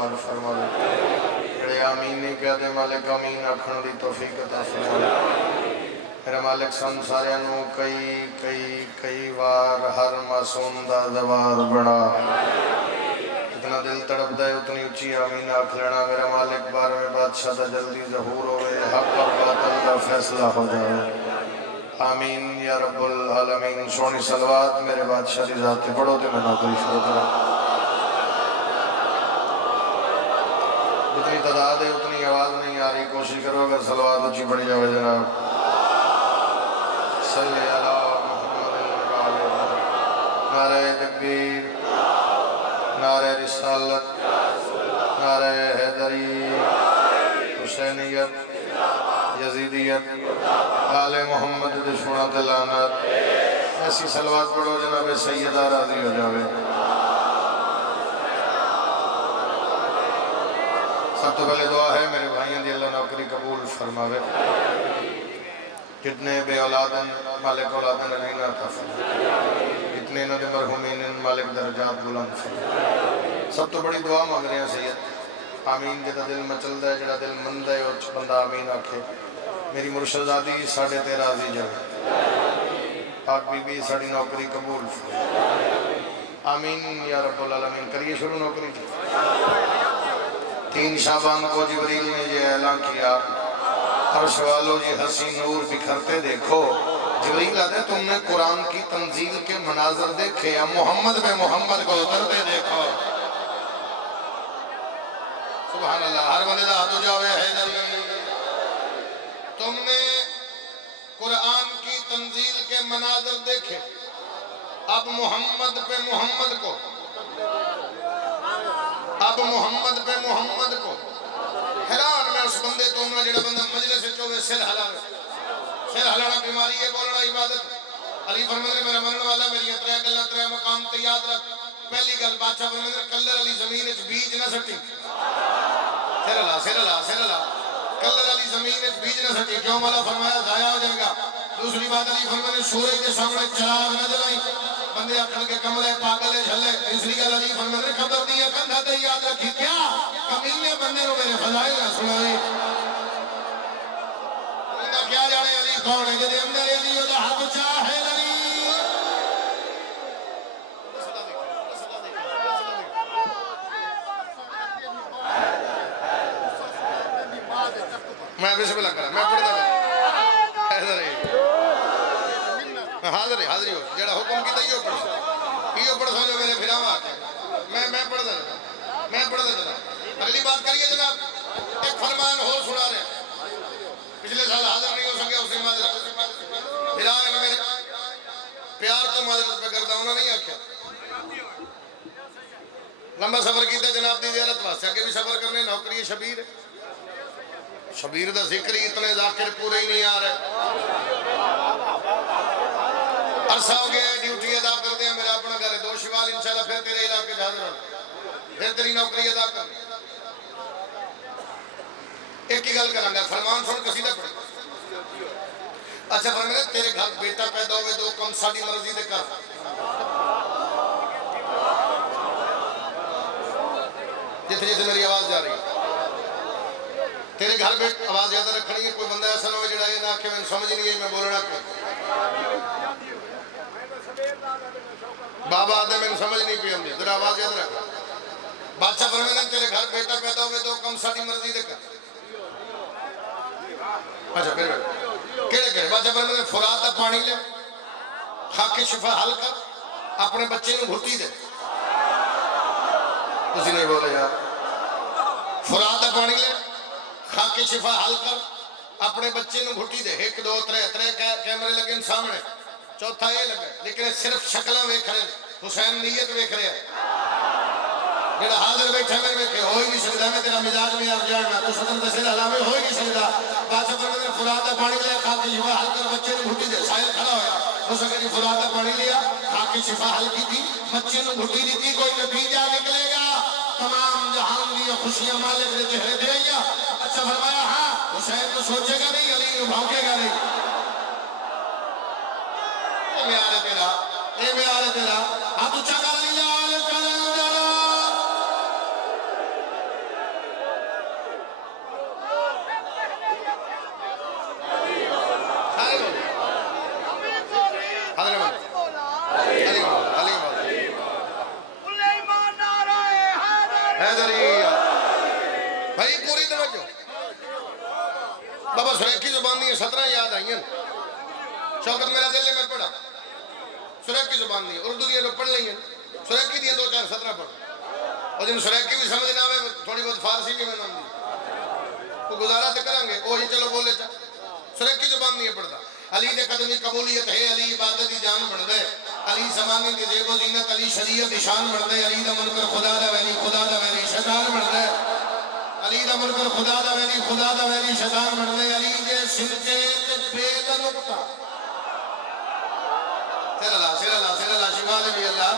कमाल फरमावे। जेड़े आमीन नहीं कहते मालिक आमीन आखण दी तौफीक अता फरमावे। मेरा मालिक सन सारियां नू कई कई कई बार हर मासूम दा दवार बना। जितना दिल तड़पदा है उतनी उच्ची आमीन आख लेना। मेरा मालिक 12वें बादशाह दा जल्दी ज़हूर होवे, हक और बातिल दा फैसला हो जाए। आमीन या रब्बुल आलमीन। सोनी सलवात मेरे बादशाह दी ज़ात ते पढ़ो ते मैं नौकरी शुरू करा। जितनी तादाद है उतनी आवाज़ नहीं आ रही, कोशिश करो अगर सलवात अच्छी पड़ी जाए जनाब। सल्ले अला मुहम्मद। नारे तकबीर, नारे रिसालत, नारे हैदरी, हुसैनियत, यजीदियत, आले मोहम्मद दुश्मना ते लानत। ऐसी सलवात पढ़ो जनाब सैयदा राजी हो जावे। सब तो पहले दुआ है मेरे भाइयों की अल्लाह नौकरी कबूल फरमावे। जितने बे औलादन मालिक औलादन अलीना अता फरमावे। जितने इन्होंने मरहुमीन मालिक दर्जात बुलंद फरमावे। सब तो बड़ी दुआ मांग रहे हैं सैयद। आमीन जिहदा दिल मचलदा है, जिहड़ा दिल मंदा है, उस बंदा आमीन आखे। मेरी मुर्शदादी साढ़े ते राजी जावे। पाक बीबी साड़ी नौकरी कबूल फरमावे। आमीन या रब्बुल आलमीन। करिए शुरू नौकरी। 3 शाबान को जिब्रील ने ये ऐलान किया, अर्श वालों जी हसी नूर बिखरते देखो। जिब्रील आते तुमने कुरान की तंजील के मनाजर देखे या मोहम्मद में मोहम्मद को उतरते देखो। सुभान अल्लाह। हर बंदे दा हाथ उजावे हैदरी। तुमने कुरान की तंजील के मनाजर देखे, अब मोहम्मद पे मोहम्मद को, अब मोहम्मद पे मोहम्मद को। हैरान मैं उस बंदे तो हूं जेड़ा बंदा मजलिस च होवे सिर हिलावे। सिर हिलाना बीमारी है, बोलना इबादत। अली फरमाते मेरा मनने वाला मेरी 3 गल्लां 3 मकाम ते याद रख। पहली गल बादशाह फरमाते कलर वाली जमीन च बीज ना सट्टी। सिर हिला सिर हिला सिर हिला। कलर वाली जमीन च बीज ना सट्टी, क्यों वाला फरमाया जाया हो जाएगा। दूसरी बात अली फरमाते सूरज के सामने चिराग न जलाई, बंदे आखन के कमले पागल है झल्ले। तीसरी गल अली फरमाते कब्र दी कंधा ते याद रखी, क्या कमीने बंदे नु मेरे फजाइल ना सुनाए। ना क्या जाने अली कौन है जेदे अंदर अली ओदा हक चाहे अली। मैं बिस्मिल्लाह करा, मैं पढ़दा करा। हाज़िर हाज़िर हो जेड़ा हुक्म कीता इहो पढ़, इहो पढ़ समझो मेरे फिरावा आके। मैं पढ़दा जनाब। अगली बात करिए जनाब। एक फरमान और सुना रहे। पिछले साल हाजिर नहीं हो सके उससे माजरत। फिलहाल मेरे प्यार तो माजरत पे करता उन्होंने नहीं आख्या। लंबा सफर किया जनाब की ज़ियारत वास्ते, अगे भी सफर करने। नौकरी शबीर, शबीर का जिक्र ही इतने जाकिर पूरे ही नहीं आ रहे। अरसा हो गया ड्यूटी अदा करते हैं। मेरा अपना घर है 2 शिवाल इंशाल्लाह फिर तेरे इलाके हाजिर हो, फिर तेरी नौकरी अदा कर। एक ही गल करांगा, फरमान सुन कसीदा पढ़। अच्छा फरमाया तेरे घर बेटा पैदा होवे 2 कम साडी मर्जी दे कर। जिथे जिथे मेरी आवाज जा रही है तेरे घर में आवाज ज्यादा रखनी है। कोई बंदा ऐसा ना हो जो ना आखे मैं समझ नहीं आई मैं बोलना। बाबा आदे मैं समझ नहीं पी आती, तेरा आवाज याद रख। बादशाह फरमाते तेरे घर बेटा पैदा हुए 2 कम साडी मर्जी दे कर। अच्छा फिर केड़े केड़े? बादशाह फरमाते फुरात दा पानी ले, खाके शिफा हल कर, अपने बच्चे नूं घुट्टी दे। तुसीं नहीं बोले यार। फुरात दा पानी ले, खाके शिफा हल कर, अपने बच्चे नूं घुट्टी दे। 1 2 3 कैमरे लगे सामने। चौथा ये लगे लेकिन सिर्फ शक्ल वेख रहे। हुसैन नीयत वेख रहे। जेड़ा हाजिर बैठा मेरे वेखे हो ही नहीं सकता। मैं तेरा मिजाज में आप जानना तो सदन दे सिर हलावे हो ही नहीं सकता। बादशाह फरमाते फुरात दा पानी ले, खाके शिफा हल कर, बच्चे नूं घुट्टी दे। साहिल खड़ा होया, उस अगर फुरात दा पानी लिया, खाके शिफा हल की थी, बच्चे नूं घुट्टी दी। कोई नतीजा निकलेगा? तमाम जहान दी खुशियां मालिक दे चेहरे ते आईया। अच्छा फरमाया हां हुसैन तो सोचेगा नहीं, अली नूं भौंकेगा नहीं। तेरा हाथ ऊंचा कर लिया। हैदरिया भाई पूरी तवज्जो। बाबा सुरैखी जुबान दी 17 याद आई हैं। शौकत मेरा दिल ने मैं पढ़ा सुरैखी जुबान दी उर्दू दी तो पढ़ ली सुरैखी दी 2-4 17 पढ़ और जिन सुरैखी भी समझ ना आवे थोड़ी बहुत फारसी भी मैं आती तो गुजारा तो करांगे वही चलो बोले चा सुरैखी जुबान दी पढ़ता। अली दे कदमी कबूलियत है अली इबादत दी जान बन दे अली ज़माने दी जेबो जीनत अली शरीयत दी शान बन दे अली दा मुनकर खुदा दा वैली शैतान बन दे अली दा मुनकर खुदा दा वैली शैतान बन दे अली दे सिरके ते बेद नुक्ता सिरला शिफा दे भी अल्लाह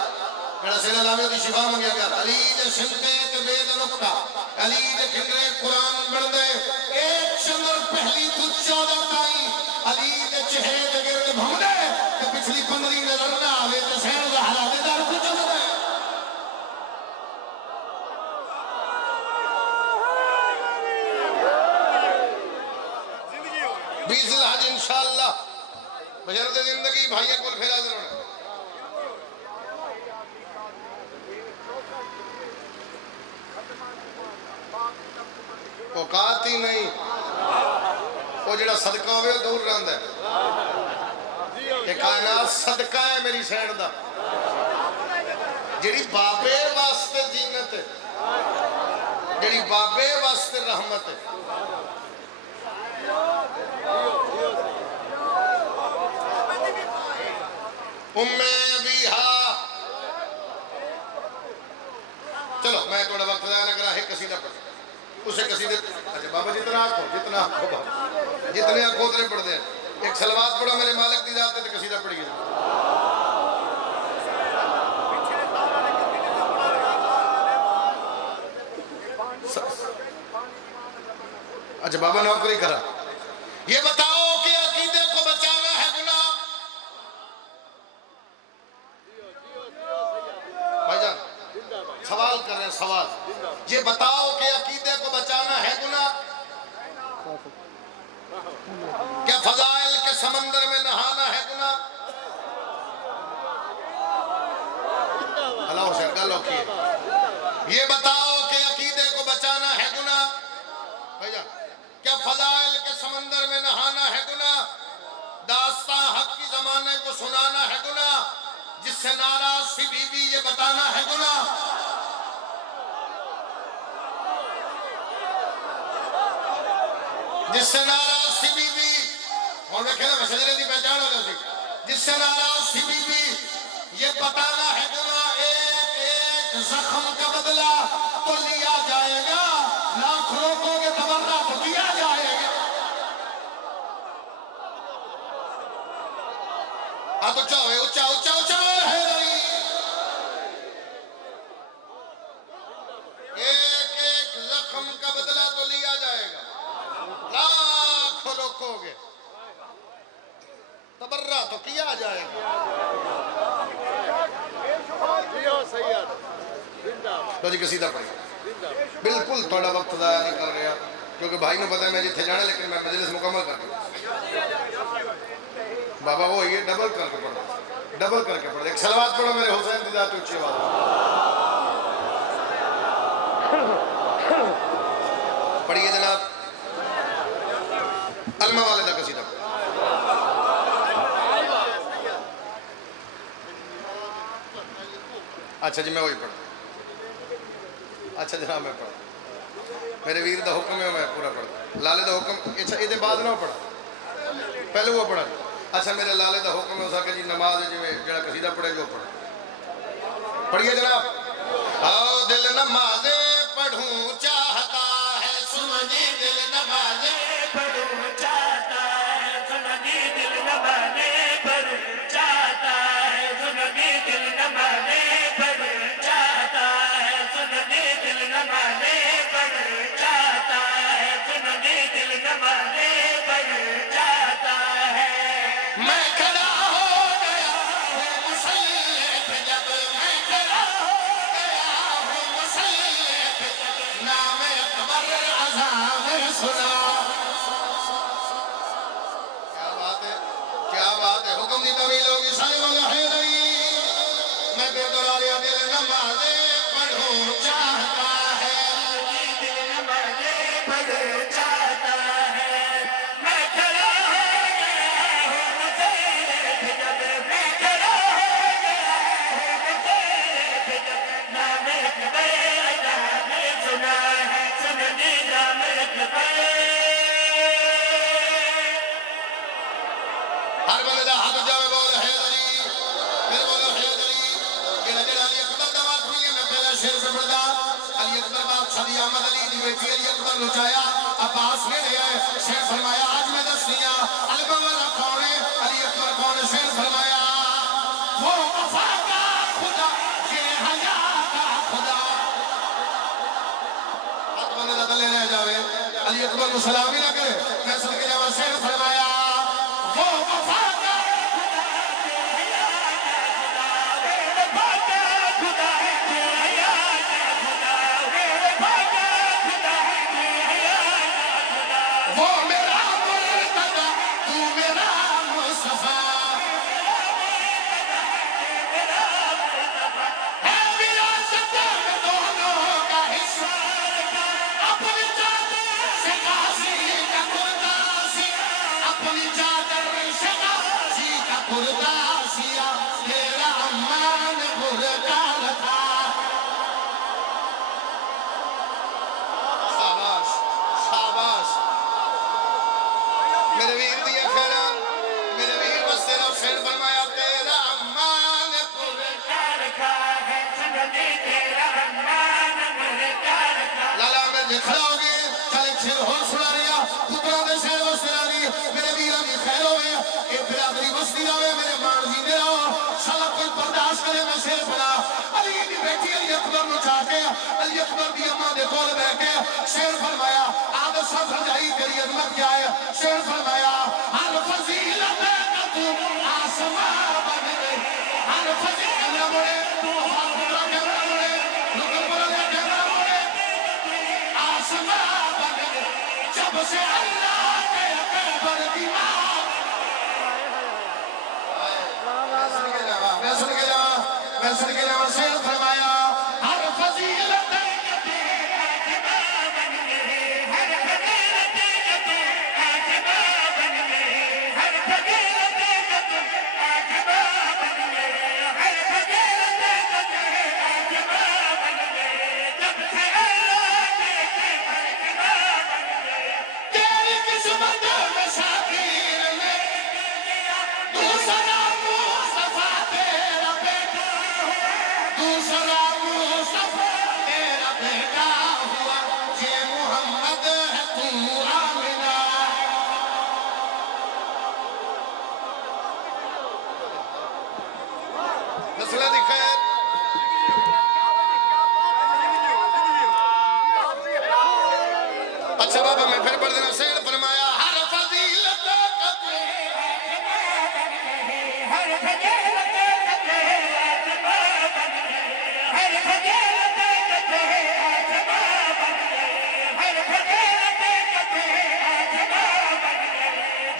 मेरा सिर लावे दी शिफा मंगया कर अली दे सिरके ते बेद नुक्ता अली दे खिंडरे कुरान बन दे एक चंद्र पहली तू 14 ताई अली दे चेहरे दे गिरद घूमदे ते पिछली 15 नजर ना आवे ते शहर दा हालात दार कुछ ना जिंदगी हो 20 जिलहज इंशाअल्लाह बशरत जिंदगी भाइयों को फेरा जरूर औकात ही नहीं वो जड़ा सदका होवे दूर रहंदा है कायनात सदका है मेरी सैन दा जेड़ी बाबे वास्ते जीनत है जेड़ी बाबे वास्ते रहमत है उम्मे अबीहा चलो मैं थोड़ा वक्त ज़ाया ना करा एक कसीदा पढ़ उसे कसीदे अच्छा बाबा जितना आखो बाबा जितने आखो उतने पढ़ते हैं एक सलवात पढ़ो मेरे मालिक दी जात ते कसीदा पढ़िए अच्छा बाबा नौकरी करा ये बताओ कि अकीदे को बचाना है गुनाह भाईजान सवाल कर रहे हैं सवाल ये बताओ कि अकीदे को बचाना है गुनाह क्या फजाइल के समंदर में नहाना है गुनाह अल्लाह से गल होती है ये बताओ कि अकीदे को बचाना है गुनाह भैया क्या फजाइल के समंदर में नहाना है गुनाह दास्तां हक की जमाने को सुनाना है गुनाह जिससे नाराज सी बीवी ये बताना है गुनाह जिससे नाराज सी बीवी और देखे ना सजरे की पहचान हो जाती जिससे नाराज सी बीवी ये बताना है गुनाह एक एक जख्म का बदला तो लिया जाएगा लाख रोकोगे तबर्रा तो दिया जाएगा तो चाहे ऊंचा ऊंचा ऊंचा है एक एक जख्म का बदला तो लिया जाएगा लाख रोकोगे तबर्रा तो किया जाएगा तो जी कसीदा पढ़ बिल्कुल थोड़ा वक्त ज़ाया नहीं कर रहा क्योंकि भाई ने पता है मैं जिथे जाना लेकिन मैं मजलिस मुकम्मल कर बाबा वो ये डबल करके पढ़ो एक सलवात पढ़ो मेरे हुसैन की जात ऊंची आवाज पढ़िए जनाब अलमा वाले का कसीदा अच्छा जी मैं वही पढ़ अच्छा जनाब मैं पढ़ मेरे वीर का हुक्म है मैं पूरा पढ़ लाले का हुक्म अच्छा ये बाद ना पढ़ा पहले वो पढ़ा अच्छा मेरे लाले का हुक्म है उसका जी नमाज जिमें जरा कसीदा पढ़े जो पढ़ पढ़िए जनाब आओ दिल नमाजे पढ़ूं चाहता है सुमनी दिल नमाजे पढ़ूं चाहता है सुमनी दिल नमाजे पढ़ूं चाहता है सुमनी दिल नमाजे पढ़ूं चाहता है सुमनी दिल नमाजे पढ़ूं चाहता है सुमनी दिल नमाजे पढ़ूं चाहता है मैं खड़ा हो गया हूँ मुसल्ले पे जब मैं खड़ा हो गया हूँ मुसल्ले हर बंदे दा हाथ जावे बोल हैदरी फिर बोलो हैदरी जेड़ा जेड़ा अली अकबर दा बात हुई मैं पहला शेर पे पढ़दा अली अकबर बादशाह दी आमद अली दी बेटी अली अकबर नु चाया अब्बास ने लिया शेर फरमाया आज मैं दसनिया अलबा वाला कौन है अली अकबर कौन है शेर फरमाया वो वफा का खुदा ये हया का खुदा हाथ बंदे दा तले रह जावे अली अकबर नु सलाम ही ना करे मैं सदके जावा शेर फरमाया वो वफा का वो मेरा मुर्तजा तू मेरा मुस्तफा है विरासत में दोनों का हिस्सा अपनी चादर से काशी का कुर्ता सिया अपनी चादर से काशी का कुर्ता सिया तेरा अम्मान बुरकाल था शाबाश शाबाश मेरे वीर दिया खैरा मेरे वीर बस तेरा शेर फरमाया तेरा अम्मान लाला मैं जे खड़ा हो गए चल शेर हो सुना रिया पुत्रा दे शेर बस तेरा दी मेरे वीर दी खैर होवे ए बिरादरी बस्ती रहे मेरे मान जींदे रहो साला कोई बर्दाश्त करे मैं शेर पढ़ा अली दी बेटी अली अकबर नु चाके अली अकबर दी अम्मा दे कोल बैठ के शेर फरमाया आदत सा भरजाई तेरी अजमत क्या है शेर फरमाया हर फजीलत का तू आसमां बन गई हर फजीलत कैमरा मोड़े तू फालतू कैमरा मोड़े लोगों बोला कैमरा मोड़े आसमां बन गई जब से अल्लाह के अकबर की मां मैं सुन के जावा शेर फरमाया हर फजीलत तेरी किस्मत में शाकिर में दूसरा मुस्तफा तेरा बेटा दूसरा मुस्तफा तेरा बेटा हुआ ये मोहम्मद है तू आमिना नस्ल दी खैर अच्छा बाबा मैं फिर पढ़ देना शेर फरमाया हर फजीलत का तू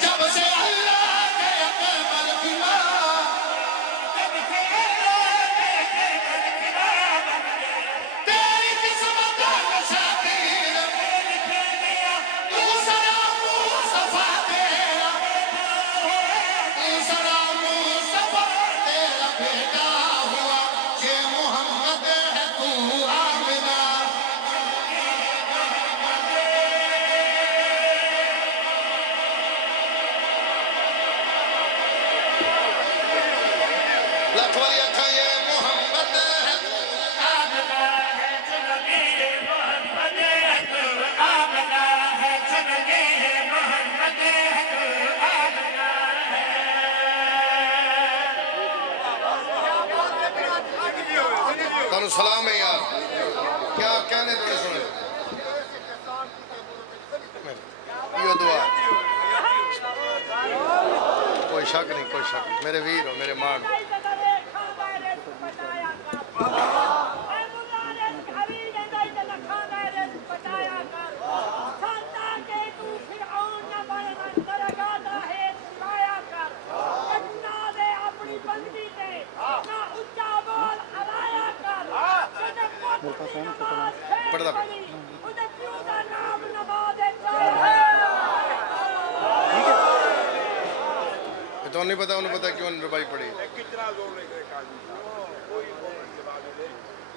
जब से अल्लाह के अकबर की मां तेरी किस्मत में शाकिर दूसरा मुस्तफा तेरा बेटा हुआ ये मोहम्मद है तू आमिना लख वाली अखा ये मोहम्मद है तू तानु सलाम है यार क्या कहने थोड़े सुने यो दुआ कोई शक नहीं मेरे वीर हो मेरे मान पढ़दा तो नहीं पता उन्हें पता क्यों भाई पड़ी कितना जोर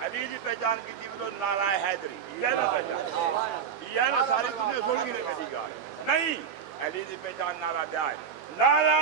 अली की पहचान की थी तो नारा हैदरी ये ना पहचान ये ना सारी दुनिया छोड़ के कभी का नहीं अली की पहचान नारा दिया है नारा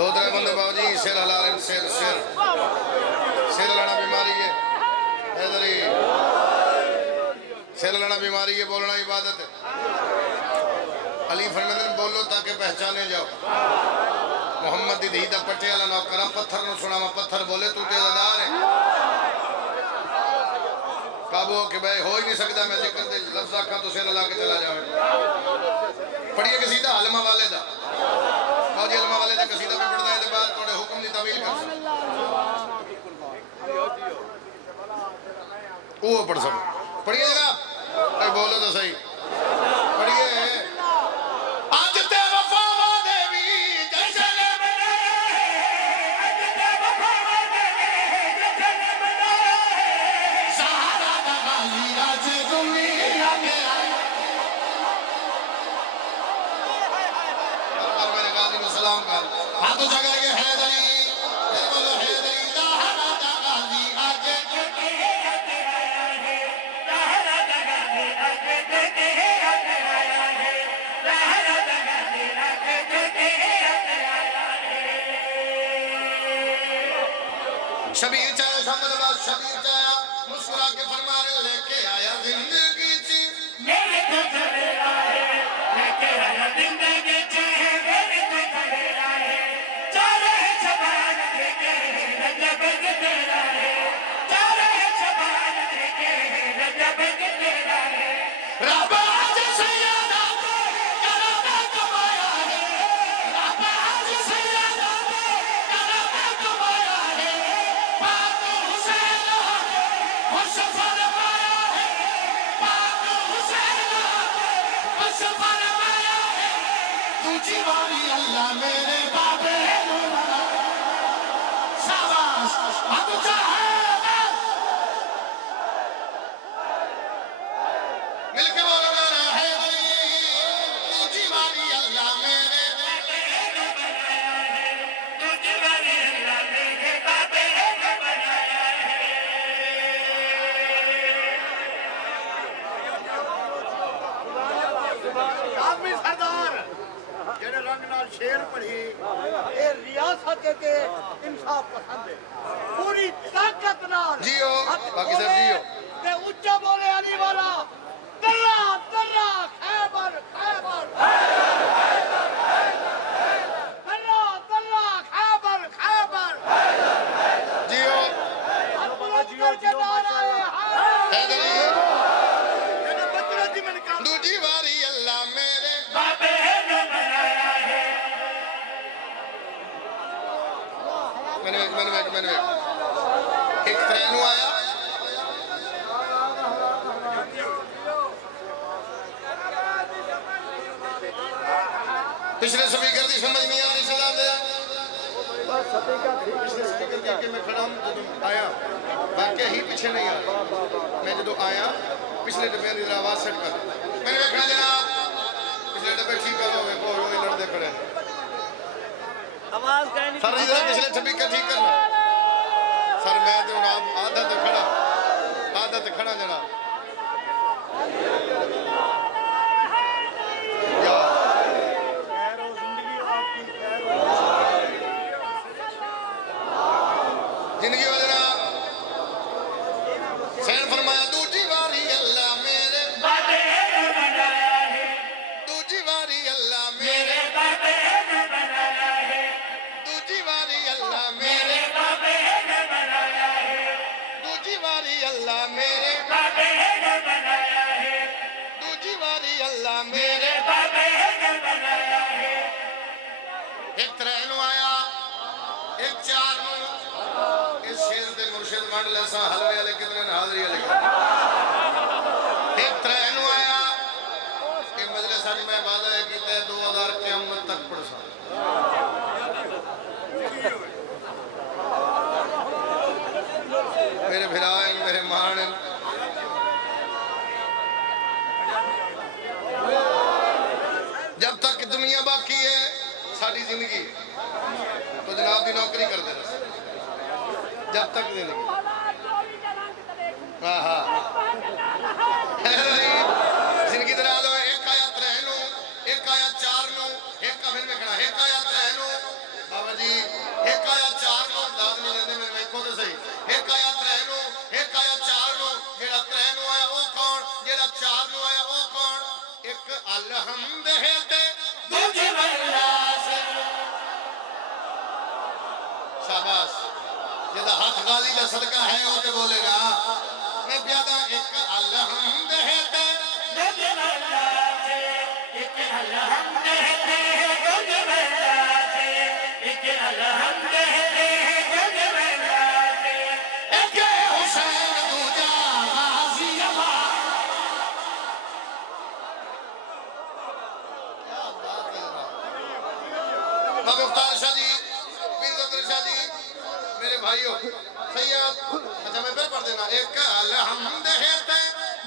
दो तरह बंदे बाबू जी सिर हला रहे सिर सिर सिर लाना बीमारी है इधर ही सिर लाना बीमारी है बोलना इबादत है अली फरमाते हैं बोलो ताकि पहचाने जाओ मोहम्मद दी धी दा पट्टे वाला नौकर पत्थर नु सुनावा पत्थर बोले तू तेजादार है काबू के भाई हो ही नहीं सकता मैं जिक्र दे लफ्ज़ आखा तो सिर ला के चला जावे पढ़िए कसीदा हलमा वाले दा फौजी अलमा वाले ने कसीदा भी पढ़ना है बाद थोड़े हुक्म दी तावील कर वो पढ़ सब पढ़िए जनाब भाई बोलो तो सही पढ़िए आज ते वफा देवी जैसे ने आज ते वफा देवी जैसे ने सहारा दा गाली आज दुनिया के सलाम कर हाथों जगह के हैदरी बोलो हैदरी सहारा दा गाली आज आया है सहारा दा गाली आज आया है सहारा दा गाली आज आया है शबीर चाहे समझ शबीर चाहे मुस्कुरा के फरमाने लेके आया जिंदगी ची मेरे को चले आए लेके आया जिंदगी ची अल्लाह मेरे बाबे शाबाश मिलके बोलो मेरा है तुझी वाली अल्लाह मेरे तुझी वाली अल्लाह मेरे बाबे बनाया है आदमी सरदार जेड़े रंग नाल शेर पढ़ी ये रियासत के इंसाफ पसंद है पूरी ताकत नाल जियो बाकी सब जियो ते ऊंचा बोले अली वाला तर्रा तर्रा खैबर खैबर तर्रा तर्रा खैबर खैबर जियो जियो जियो हैदरी जेने बचरा जी मन का दूजी बारी अल्लाह मेरे बाबे ने बनाया है मैंने एक ट्रेन आया पिछले स्पीकर की समझ नहीं आ रही सदा दे पिछले स्पीकर करके मैं खड़ा हूं जब आया वाकई ही पीछे नहीं आ मैं जब आया पिछले डब्बे की आवाज सेट कर मैंने देखा जनाब पिछले डब्बे ठीक करो देखो वो लड़ते खड़े आवाज का नहीं सर इधर पिछले स्पीकर ठीक करना सर मैं तो आप आदत खड़ा जनाब जिंदगी वजना सैन फरमाया दूजी वारी अल्लाह मेरे बाबे ने बनाया है दूजी वारी अल्लाह मेरे बाबे ने बनाया है दूजी वारी अल्लाह मेरे बाबे ने बनाया है दूजी वारी अल्लाह मेरे बाबे जब तक दुनिया बाकी है साड़ी जिंदगी तो जनाब की नौकरी करते रहे जब तक जिंदगी। हाँ हाँ जिंदगी दरा लो एक आया 3 नू एक आया 4 नू एक का फिर वेखना एक आया 3 नू बाबा जी एक आया 4 नू दाद नहीं लेंदे मैं वेखो तो सही एक आया 3 नू एक आया 4 नू जेड़ा 3 नू आया वो कौन जेड़ा 4 नू आया वो कौन एक अलहम्द है ते दूजे अल्लाह से शाबाश जेदा हाथ गाली दा सदका है वो ते बोलेगा मैं प्यादा एक अलहम्द है ते दूजे अल्लाह से एक अलहम्द है ते दूजे अल्लाह से एक अलहम्द है ते दूजे अल्लाह से एक हुसैन दूजा गाजी अबा बाबा उस्ताद शाह जी पीर ज़फर शाह जी मेरे भाइयों सैयद अच्छा मैं फिर पढ़ देना एक अलहम्द है ते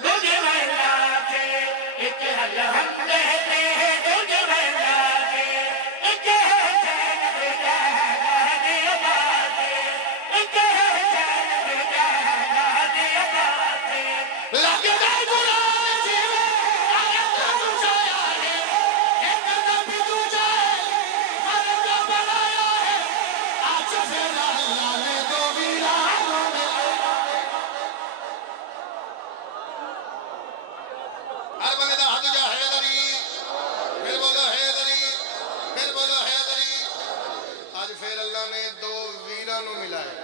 दूजे अल्लाह से एक अलहम्द है ते दूजे अल्लाह से एक हुसैन दूजा गाजी अबा से एक हुसैन दूजा गाजी अबा से लगदा कुरान जीवे आयत दूजाया है एक नबी दूजा हर का बनाया है आज से अल्लाह ने दो वीरानों में हर बंदे दा हाथ जा हैदरी फिर बोलो हैदरी फिर बोलो हैदरी आज फिर अल्लाह ने दो वीरां नू मिलाया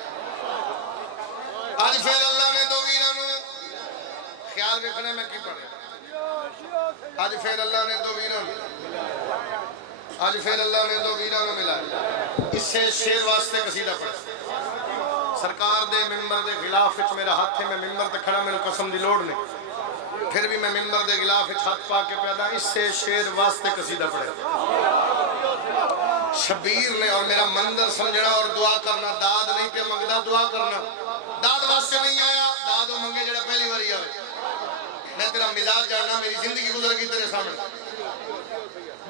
आज फिर अल्लाह ने दो वीरां नू ख्याल रखना मैं की पढ़े आज फिर अल्लाह ने दो वीरां नू आज फिर अल्लाह ने दो वीरां नू मिलाया इससे शेर वास्ते कसीदा पढ़ सरकार दे मिंबर दे खिलाफ विच मेरा हाथ है मैं मिंबर ते खड़ा मेनू कसम दी लोड़ नहीं फिर भी मैं मिंबर के खिलाफ हाथ पा के पैदा इससे शेर वास्ते कसीदा पढ़े शबीर ने और मेरा मंदिर समझना और दुआ करना दाद नहीं पे मंगदा दुआ करना दाद वास्ते नहीं आया दाद वो मंगे जेड़ा पहली बारी आवे मैं तेरा मिजाज जानना मेरी जिंदगी गुजर गई तेरे सामने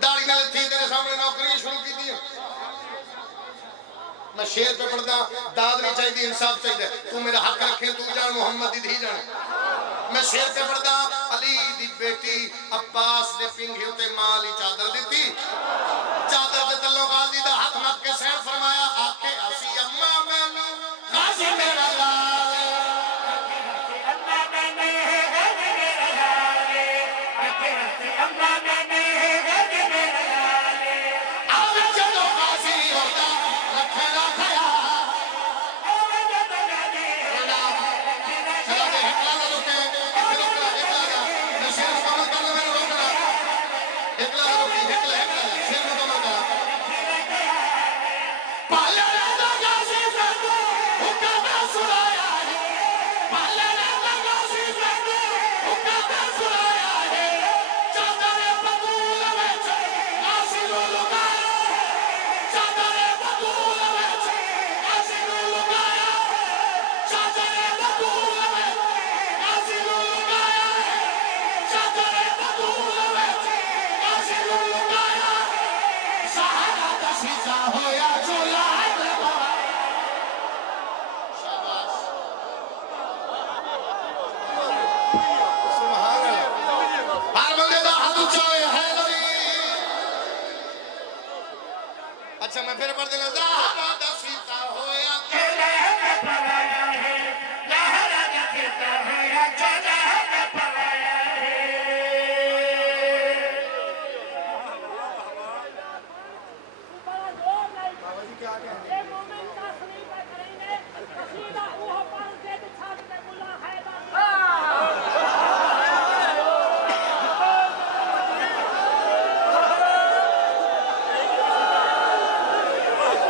दाढ़ी नाल थी तेरे सामने नौकरी शुरू की थी मैं शेर पे पढ़दा दाद नहीं चाहिए इंसाफ चाहिए तू मेरा हक रखे तू जान मोहम्मद दी जान मैं शेर पे पढ़दा अली दी बेटी अब्बास दे पिंघे उते माल ही चादर दी चादर दे तल्लों गाजी दा हाथ मत के सैर फरमाया आके असी अम्मा मैनू गाजी मेरा लाल अम्मा मैंने गाजी मेरा लाल आके असी अम्मा मैंने गाजी मेरा लाल आवे चलो गाजी होता रखना खया आवे चलो गाजी होता चला दे हकला लोके अच्छा मैं फिर पढ़ देना ज़हरा दा सीता होया चले पवाया है ज़हरा दा सीता होया चले पवाया है बड़ा जोर नहीं बाबा जी क्या कहते हैं मोमेंट का सलीब करेंगे कसीदा वो पर से छात में मुल्ला हैदर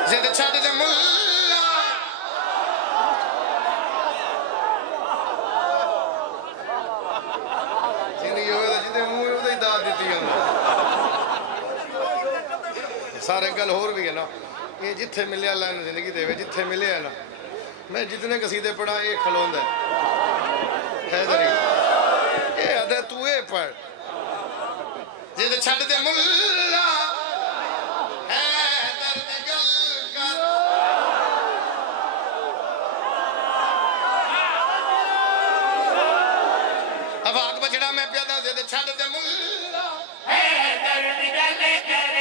जिद छड़ दे मुल्ला जिंदगी होवे दा जिदे मुंह ओदे ही दाद दित्ती जांदी सारे गल होर भी है ना ये जिथे मिले अल्लाह ने जिंदगी देवे जिथे मिले है ना मैं जितने कसीदे पढ़ा ये खलोंदा हैदरी ये अदे तू ये पढ़ जे जिद छड़ दे मुल्ला है दर्द गल कर अवाक बजड़ा मैं प्यादा जिद छड़ दे मुल्ला है दर्द गल कर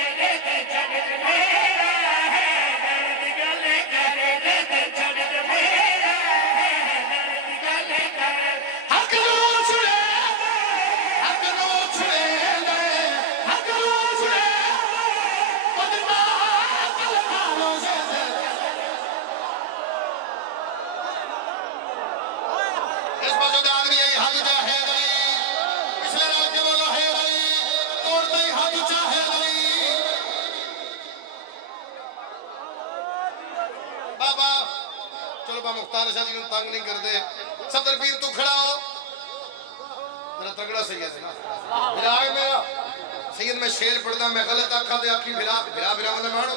छड़ दे मेरा है दर्द गल कर छड़ दे मेरा है दर्द गल कर हक नो छुड़े हक नो छुड़े हक नो छुड़े बदमा कलमानो से इस बाजू दे आदमी यही हक जा है गली पिछले रात के बोलो है गली तोड़ते ही हक जा है गली बाबा चलो बा मुख्तार शाह जी को तंग नहीं करते सदर पीर तू खड़ा हो मेरा तगड़ा सैयद है ना मेरा आगे मेरा सैयद मैं शेर पढ़दा मैं गलत आखा दे आखी फिरा फिरा फिरा मतलब मानो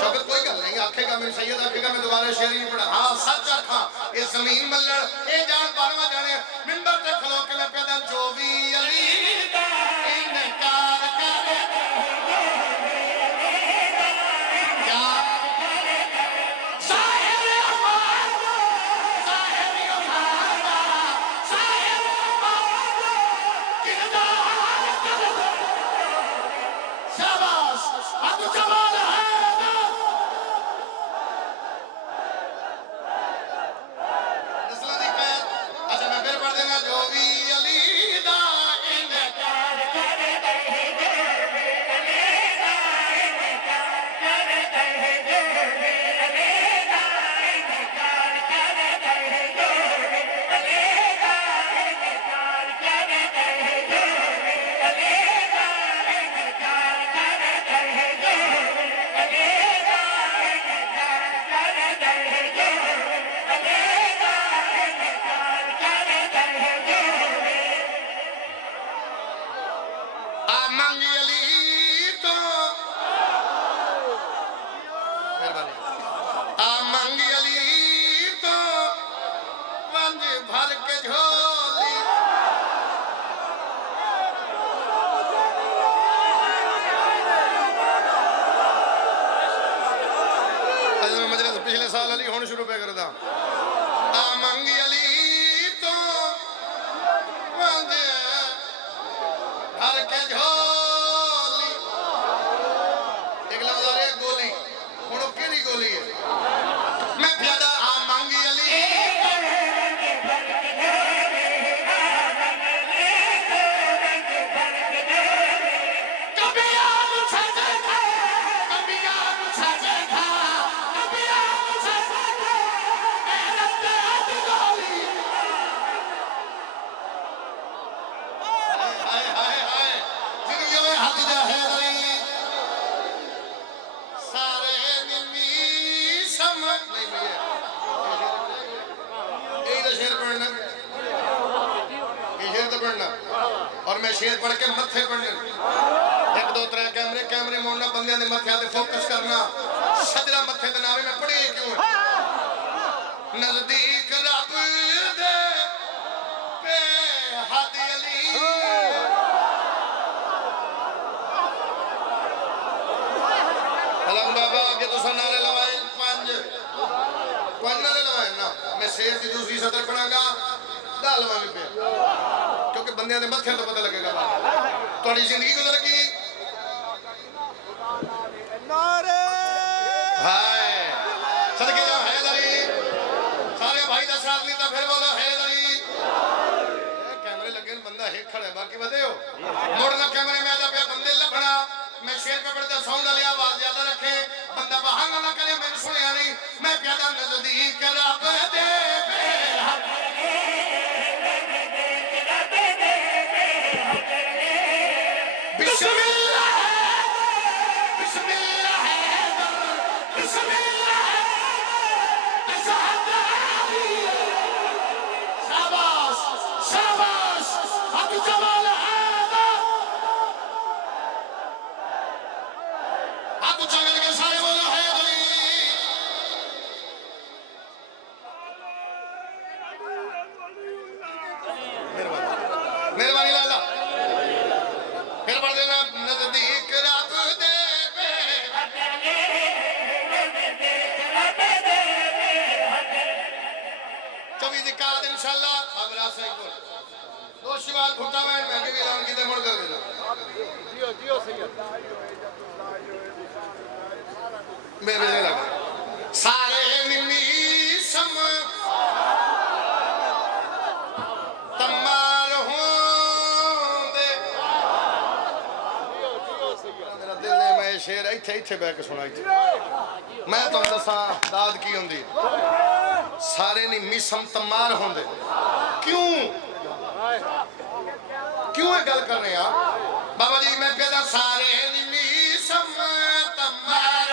शौकत कोई गल नहीं आखेगा मैं सैयद आखेगा मैं दोबारा शेर ही नहीं पढ़ा हाँ सच आखा ये जमीन मल्लड़ ये जान पारवा जाने मिंबर ते खलो के मैं पैदा जो भी अली दा इनकार करे क्या साहिर अमान साहिर अमान साहिर अमान किरदा शाबाश अब जमाल है नस्ल दी खैर अच्छा मैं फिर पढ़ देना जो भी अली दा इनकार करे आ मंगी अली तो मेहरबानी आ मंगी अली तो वंज भर के झोली मजलिस पिछले साल अली होने शुरू पे करदा आ मंगी अली तो वंज भर के झोली एक लफ्ज आ रहा है गोली हुण ओह केड़ी गोली है मैं प्यादा आ मंगी अली कभी आलू छाजे खा कभी आलू छाजे खा कभी आलू छाजे खा मेरा तेज गोली हाय हाय हाय जिंदगी में हक जा है गली सारे निमी समझ नहीं भैया यही तो शेर पढ़ना ये शेर तो पढ़ना और मैं शेर पढ़ के मत्थे पढ़ने एक दो त्रै कैमरे कैमरे मोड़ना बंदियां दे मत्थे ते फोकस करना सजरा मत्थे ते नावे मैं पढ़ी क्यों नजदीक रब दे पे हद अली अलम बाबा आगे तो नारे लवाए पांच नारे लवाए ना मैं शेर की दूसरी सतर पढ़ांगा दा लवावे पे क्योंकि बंदियां दे मत्थे तो पता लगेगा थोड़ी जिंदगी गुजर गई नारे हाय सदके जाओ हैदरी सारे भाई दा साथ लीता फिर बोलो हैदरी कैमरे लगे न बंदा एक खड़ा है बाकी बदे हो मोड़ना कैमरे में आजा पे बंदे लभना मैं शेर पे पढ़ता साउंड वाली आवाज ज्यादा रखे बंदा बहाना ना करे मैंने सुनिया नहीं मैं प्यादा नजदीक रब दे बेहद बिस्मिल्लाह बिस्मिल्लाह बिस्मिल्लाह शाबाश शाबाश हक जमाल है हाथ उठा करके सारे बोलो है गली मेहरबानी लाला फिर पढ़ देना मेरे नहीं लगा सारे निमी सम तमार होंदे मेरा दिल ने मैं शेर इत्थे इत्थे बह के सुना इत्थे मैं तुम दसा दाद की होंदी सारे निमी सम तमार होंदे क्यों क्यों ये गल कर रहे हैं बाबा जी मैं कहता सारे निमी सम तमार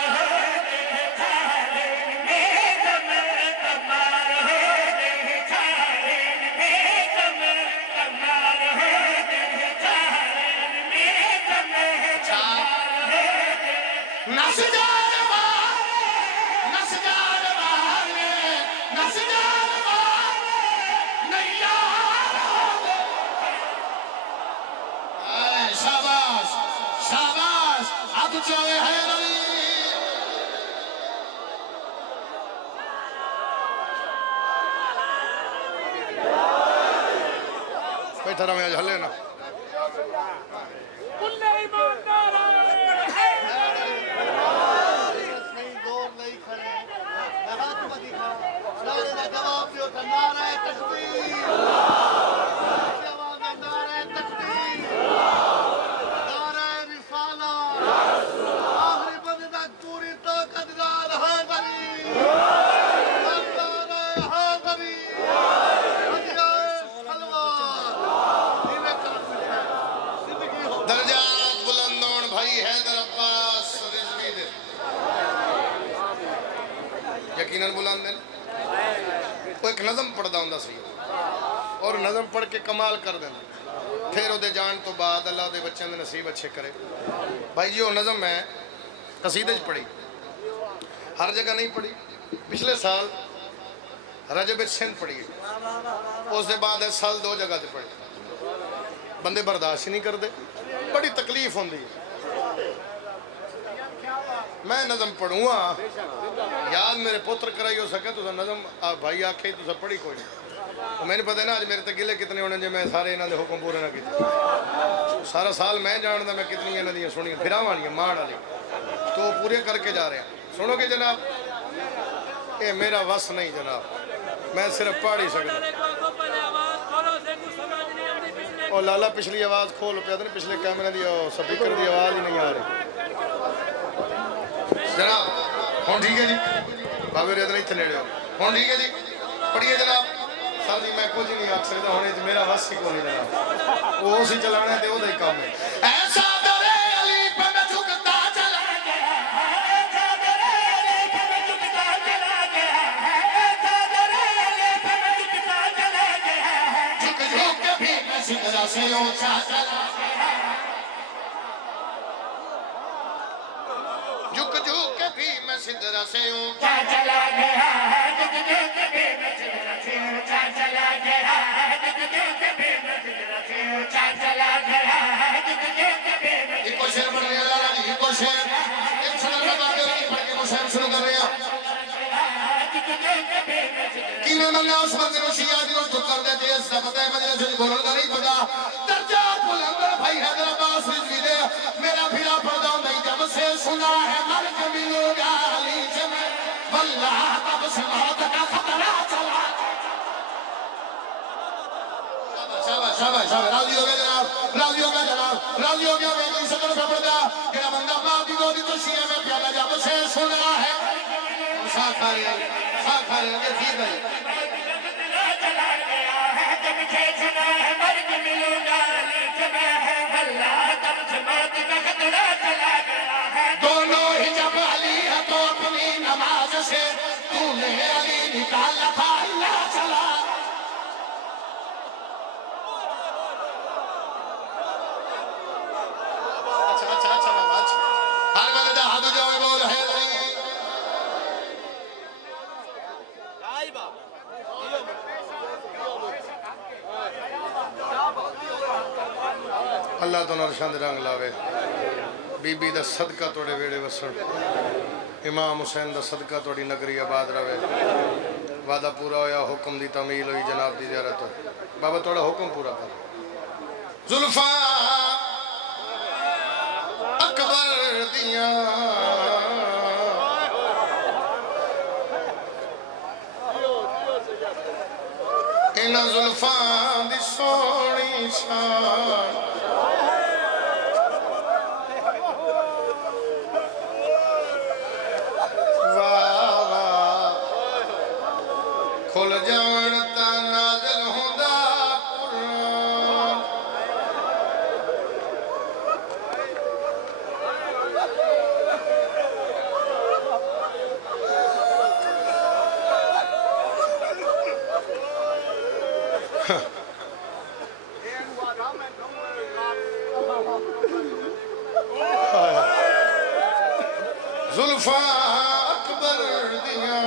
शाबाश शाबाश हाथ चले है बैठा रहा मैं आज हले ना कुल्ले ईमानदार जोर नहीं खड़े हाथ मत दिखा नारे का जवाब दियो था नारा तकबीर जवाब नारा तकबीर नारा रिसाला आखिरी बंदे तक पूरी ताकत नाल हैदरी नारा हैदरी हथियार तलवार इन्हें काफी है जिंदगी हो दर्जात बुलंद होण भाई हैदर अब्बास रिजवी दे यकीनन बुलंद है वो एक नज़म पढ़दा हुंदा सी और नज़म पढ़ के कमाल कर देंदा फिर ਉਹਦੇ ਜਾਣ ਤੋਂ ਬਾਅਦ ਅੱਲਾਹ ਦੇ ਬੱਚਿਆਂ ਦੇ ਨਸੀਬ ਅੱਛੇ ਕਰੇ भाई जी वो नज़म मैं कसीदे च पढ़ी हर जगह नहीं पढ़ी पिछले साल रजब सिंध पढ़ी उसके बाद इस साल 2 जगह से पढ़ी बंदे बर्दाश्त ही नहीं करते बड़ी तकलीफ होंदी है मैं नज़म पढ़ूँगा याद मेरे पुत्र कराई हो सके तो नज़म भाई आखे तुसा पढ़ी कोई नहीं तो मैंने पता है ना आज मेरे तक गिले कितने होने जो मैं सारे इन्हों के हुक्म पूरे ना किए सारा साल मैं जानता मैं कितनी इन्हों दी सुनिया फिरां वाली माण वाली तो पूरे करके जा रहा सुनोगे जनाब ये मेरा वस नहीं जनाब मैं सिर्फ पढ़ ही सकता और लाला पिछली आवाज़ खोल पे पिछले कैमरे की स्पीकर की आवाज़ ही नहीं आ रही जनाब हुण ठीक है जी बाबे रेत इतने नेड़े हो हुण ठीक है जी पढ़िए जनाब सर जी मैं कुछ नहीं आख सकता हुणे मेरा वस ही कोई नहीं जनाब वो उसी चलाना ते ओदा ही काम है ऐसा दरे अली पे मैं झुकता चला गया ऐसा दरे अली पे मैं झुकता चला गया ऐसा दरे अली पे मैं झुकता चला गया झुक झुक के भी मैं सिदरा से ऊंचा चला गया झुक झुक के भी मैं सिदरा से ऊंचा चला गया झुक झुक के भी मैं सिदरा से ऊंचा चला गया झुक झुक के भी मैं सिदरा से ऊंचा चला गया झुक झुक के भी मैं इको शेर पढ़ रहे लाला जी इको शेर एक सनद लगा के पढ़ के शेर शुरू कर रहे हैं किने मंगा उस बंदे को शिया दी तो कर देते हैं सब पता है मजलिस से बोलने का नहीं पता दर्जा बुलंद भाई हैदर अब्बास रिजवी दे मेरा फिरा पर्दा नहीं जब से सुना है मर के मिलूंगा अली जमे वल्लाह तब से मौत का खतरा चला शाबाश शाबाश शाबाश राजी हो गए जनाब राजी हो गए जनाब राजी हो गया मैं कोई सदर पे पर्दा मेरा बंदा मां दी गोदी तो शिया में प्याला जब से सुना है साखारे ये ठीक है चला गया है जब से सुना है मर के मिलूंगा अली जमे है वल्लाह तब से मौत का खतरा चला गया है दोनों ही जब अली है तो अपनी नमाज से तूने अली निकाला था अल्लाह चला अच्छा बाबा अच्छा हर वाले दा हाथ जो बोल है अल्लाह तो नरशंद रंग लावे बीबी दा सदका तोड़े वेड़े वसन इमाम हुसैन दा सदका तोड़ी नगरी आबाद रवे वादा पूरा होया हुक्म दी तमील हुई जनाब दी ज़ियारत बाबा थोड़ा हुक्म पूरा कर जुल्फा जुल्फां दी सोहनी शान वाह वाह खुल जान ता नाज़िल होंदा कुरान जुल्फा अकबर दिया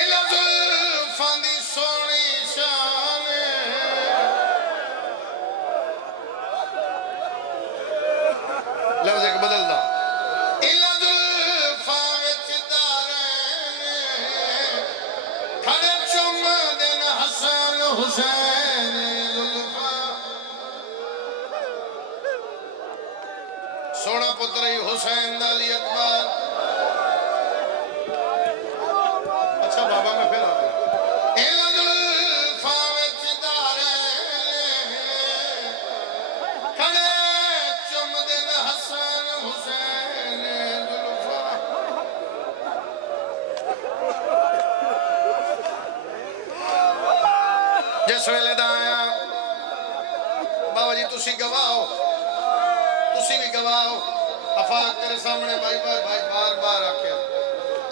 इला जुल्फा दी सोहनी शान लफ्ज़ एक बदलदा इला जुल्फा विच दारैन खड़े चुम दिन हसन हुसैन जुल्फा सोना पुत्र ही हुसैन अली अकबर अच्छा बाबा मैं फिर आ गया इला जुल्फा विच दारैन खड़े चुम दिन हसन हुसैन जुल्फा जिस वेले दा आया बाबा जी तुसी गवाह हो तुसी भी गवाह हो अफाक तेरे सामने भाई भाई भाई बार बार आख्या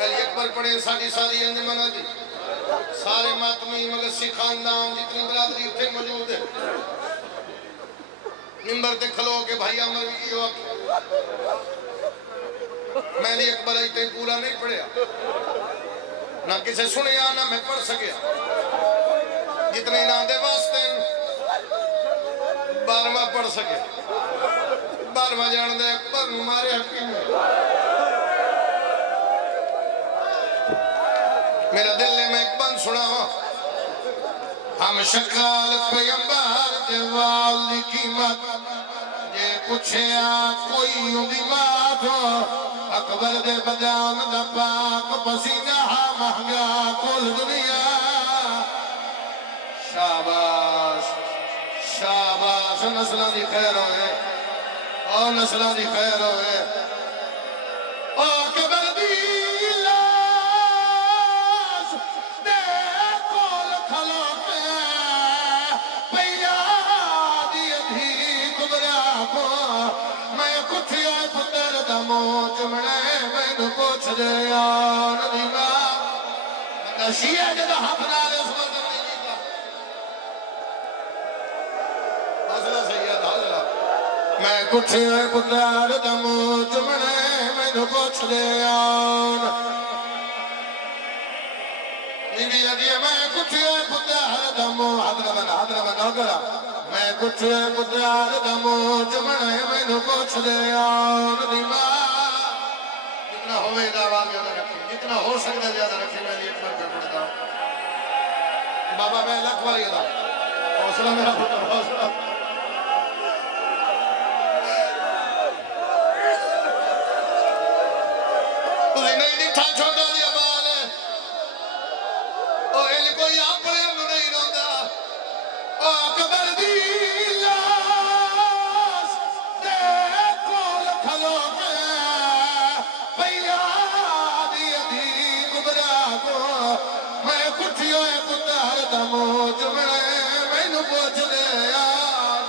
अली अकबर पढ़े साड़ी सारी अंजमन दी सारे मातमी मगसी खानदान जितनी बरादरी उठे मौजूद है मिंबर ते खलो के भाई अमर भी हो मैं अली अकबर अज तक पूरा नहीं पढ़िया ना किसे सुनिया ना मैं पढ़ सकिया जितने ना दे वास्ते 12वां पढ़ सके 12वां जान दे अकबर नूं मारे हकीम मेरा दिल ने मैं एक बंद सुनावा हम शकाल पैगंबर दे वाल दी कीमत जे पुछया कोई उदी मात अकबर दे बजान दा पाक पसीना महंगा कुल दुनिया शाबाश शाबाश नस्लां दी खैर होए और नस्लां दी खैर होए ओ अकबर दी लाश दे कोल खलो के पैया दी अधी कुबरा को मैं कुठिया पुत्र दा मुंह चुमणे मैनू पुछ दे यार दी मां नशिया जदा हाथ नाल इस वक्त नहीं कीता हौसला सैयद हौसला मैं कुठिया पुत्र दा मुंह चुमणे मैनू पुछ दे यार बीबी लगी मैं कुठिया पुत्र दा मुंह हाथ ना गला मैं कुठिया पुत्र दा मुंह चुमणे मैनू पुछ दे यार दी मां जितना होवे दावा ज्यादा रखी जितना हो सकता ज्यादा रखी मैं एक बार पढ़ता बाबा मैं लख वाली दा हौसला मेरा पुत्र हौसला तुझे नहीं दिखा छोटा दिया बाल ओ एली कोई अपने नु नहीं रोंदा ओ अकबर दी लाश दे कोल खलो के पैया दी अधी कुबरा को मैं कुठियो पुत्र दा मुंह चुमणे मैनू पुछ दे यार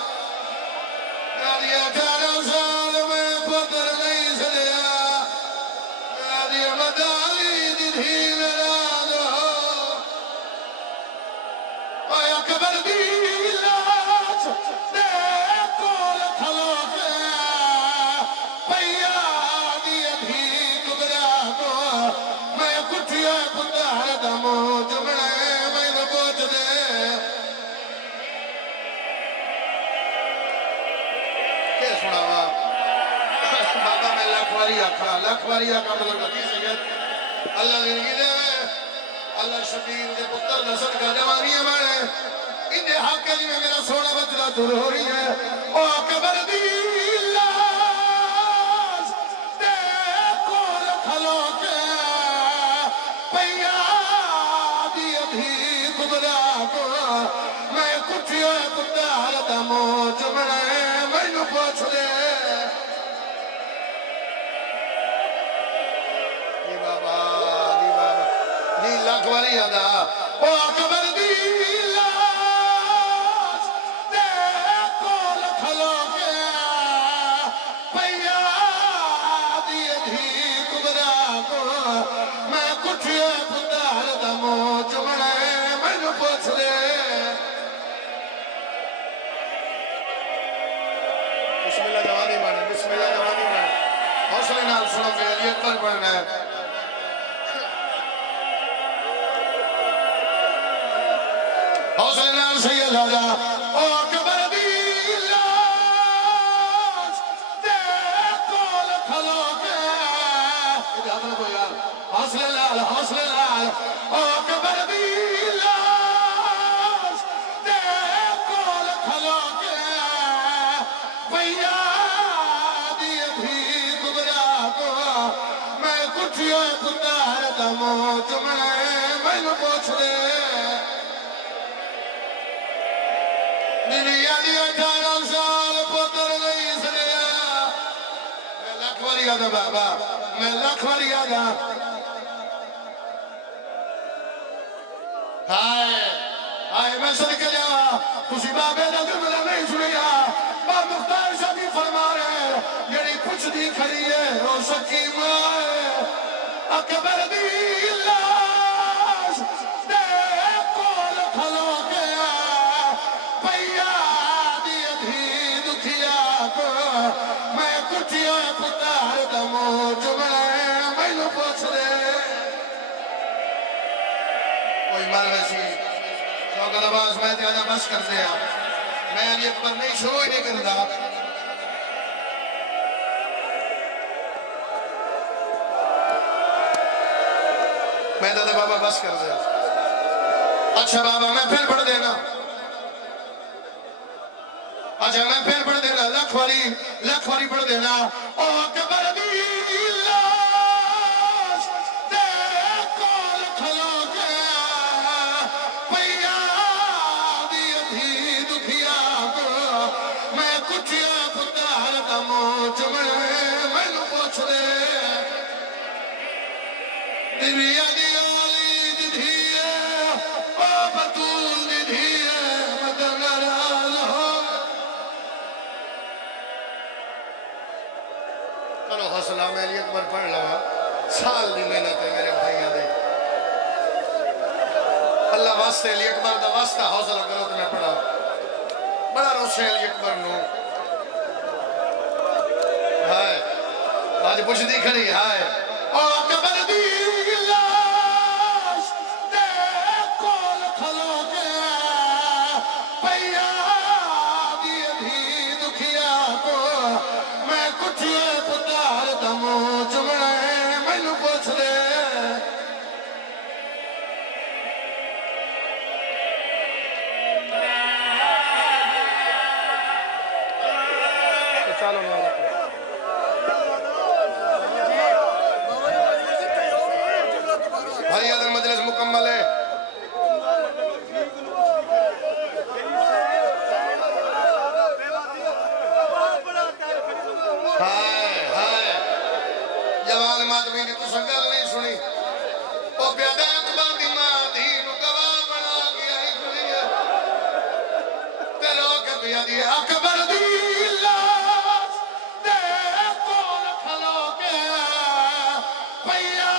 यार 18 साल में पुत्र नहीं सलिया यार मदाली दी धी मेरा दो ओ अकबर दी लाश दे कोल खलो के पैया दी अधी कुबरा को मैं कुठिया पुत्र दा मुंह चुमणे मैनू पुछ दे के सुनावा बाबा मैं लख वारी आखा मतलब लगी सैयद अल्लाह जिंदगी दे अल्लाह शबीर दे पुत्र दा सदका जवानी माने इन्दे हक च में मेरा सोना बचदा दूर हो रही है ओ अकबर दी लाश दे कोल खलो के पैया पूछ ले जी बाबा जी लाख वाली अदा ओ अकबर दी लाश ते कोल खलो के पैया दी धी कुबरा को मैं कुठिए पुतार दा मुंह चुमणे मैनू पूछ ले बिस्मिल्लाह जवानी माने बिस्मिल्लाह जवानी माने हौसले नाल सुनोगे अली अकबर पढ़ना है हौसले नाल सैयद आजा ओ अकबर दी लाश ते कोल खलो के याद रखो यार हौसले नाल ओ अकबर दी लाश ते कोल खलो के पैया दी भी गुबरा को मैं कुठियो पुतार दा मुंह चुमणे मैनू पूछ ले दुनिया दी 18 साल पुत्र नहीं सलिया मैं लख वारी आदा बाबा मैं लख वारी आदा हाय हाय मैं सदके जावा तुसी बाबे दा जुमला नहीं सुनिया बाबा मुख्तार साहब जी फरमा रहे जेड़ी पुछदी खड़ी है ओ सकी मां अकबर दी लाश ते कोल खलो के पैया दी धी दुखिया को मैं कुठिया पुतार दा मुंह चुमणे मैनू पूछ ले कोई मर वैसी शौकत अब्बास मैं ते आजा बस कर दे मैं अली अकबर नहीं शुरू ही नहीं करता मैं दादा बाबा बस कर दे अच्छा बाबा मैं फिर पढ़ देना अच्छा मैं फिर पढ़ देना लख वारी पढ़ देना ओ अकबर दी लाश ते कोल खलो के पैया दी धी दुखिया को मैं कुठिया पुतार दा मुंह चुमणे मैनू पूछ ले दिव्या दी ओली दी धीए ओ बतूल दी धीए मदन नाराज हो करो हौसला मैं अली अकबर पढ़ लवा साल दी मेहनत है मेरे भाइयों दे अल्लाह वास्ते अली अकबर दा वास्ता हौसला करो तो मैं पढ़ा बड़ा रोशे अली अकबर नु हाय आज पुछदी खड़ी हाय ओ अकबर दी लाश ते कोल खलो के पैया दी धी दुखिया को मैं कुठिए पुतार दा मुंह चुमणे मैनू पूछ ले चलो भाई अदर मजलिस मुकम्मल है हाय हाय जवान मातमी ने तुस गल नहीं सुनी ओ प्यादा अकबर दी मां धी नु गवाह बना के आई खुली है ते लोग पिया दी अकबर दी लाश ते कोल खलो के पैया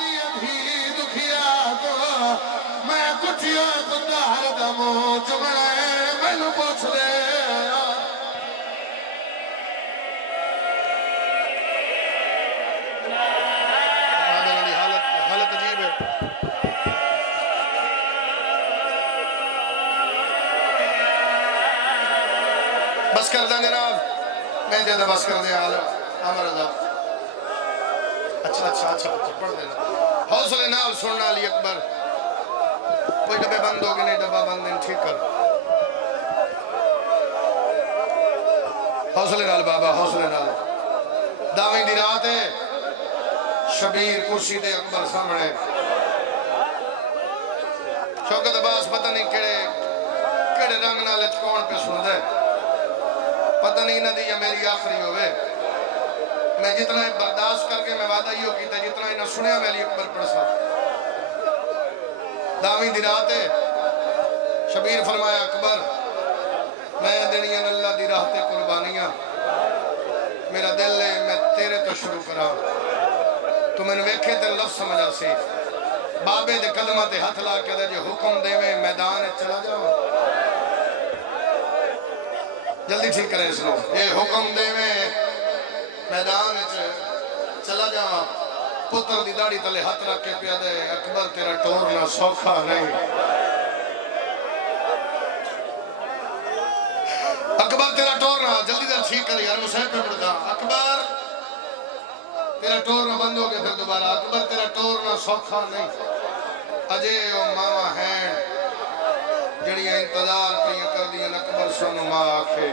दी धी दुखिया को मैं कुठिया पुतार दा मुंह चुमणे मैनू पूछ ले हालत अजीब है बस कर दे जनाब मैं ज्यादा बस कर दे हाल अमर अच्छा अच्छा अच्छा पढ़ देना हौसले नाल सुनना अली अकबर कोई डब्बे बंद हो गए नहीं डब्बा बंद नहीं ठीक कर हौसले नाल बाबा हौसले नाल दावी दी रात है शबीर कुर्सी दे अकबर सामने शौकत अब्बास पता नहीं केड़े रंग नाल कौन पे सुनदा है पता नहीं इन्हां दी या मेरी आखिरी होवे। मैं जितना बर्दाश्त करके मैं वादा यो कीता जितना इन्हें सुनिया मैं अली अकबर पढ़सा। दावी दी रात है, शबीर फरमाया अकबर मैं देनियां अल्लाह दी राह ते कुर्बानियां, मेरा दिल है मैं तेरे तो शुरू करा। तू मैंने वेखे ते लफ्ज़ समझा सी बाबे दे कदमां ते हथ ला के जे हुक्म देवे मैदान चला जाओ। जल्दी ठीक करें इसको। ये हुक्म देवे मैदान चला जा। पुत्र दी दाढ़ी तले हाथ रख के पिया दे अकबर तेरा टोरना सौखा नहीं। अकबर तेरा टोरना जल्दी जल्दी ठीक कर यार मुसैब पे पड़ता। अकबर तेरा टोरना बंद हो गया फिर दोबारा। अकबर तेरा टोरना सौखा नहीं। अजय ओ मावा हैं जड़ियां इंतजार पियां कर दियां अकबर सुन मां आखे।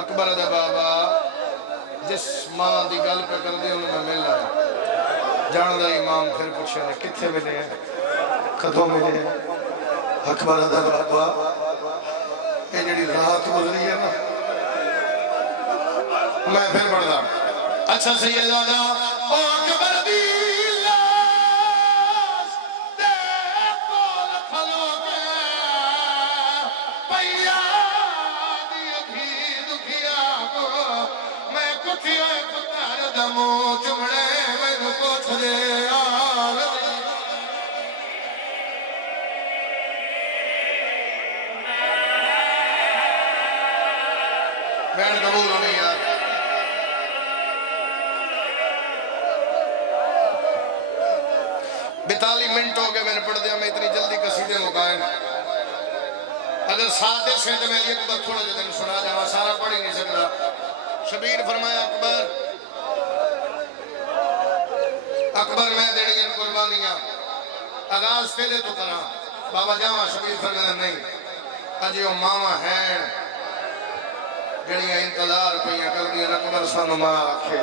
अकबर दे बाबा जिस मां की गल पे कर दी मैं मिल आया। जानदा इमाम फिर पूछा ने कितने मिले हैं कदों मिले हैं। अकबर दा बाबा ये जड़ी रात गुजरी है ना मैं फिर पढ़दा। अच्छा सैयदादा ओ अकबर दी लाश दे कोल खलो के पैया दी अखी दुखिया को मैं कुठिया पुत्र दमो चुमड़े मैनू पुछ दे यार। बैठ कबूल होनी यार। बेतालीस मिनट हो गए मैंने पढ़ दिया। मैं इतनी जल्दी कसीदे मुकाए अगर सादे से तो मैं ये अकबर थोड़ा जो दिन सुना जावा सारा पढ़ ही नहीं सकता। शबीर फरमाया अकबर अकबर मैं देनी कुर्बानियां आगाज तेरे तो करा। बाबा जावा शबीर फरमाया नहीं अजे वो मावा हैं जड़ियां इंतजार पियां कर दियां अकबर सानू मां आखे।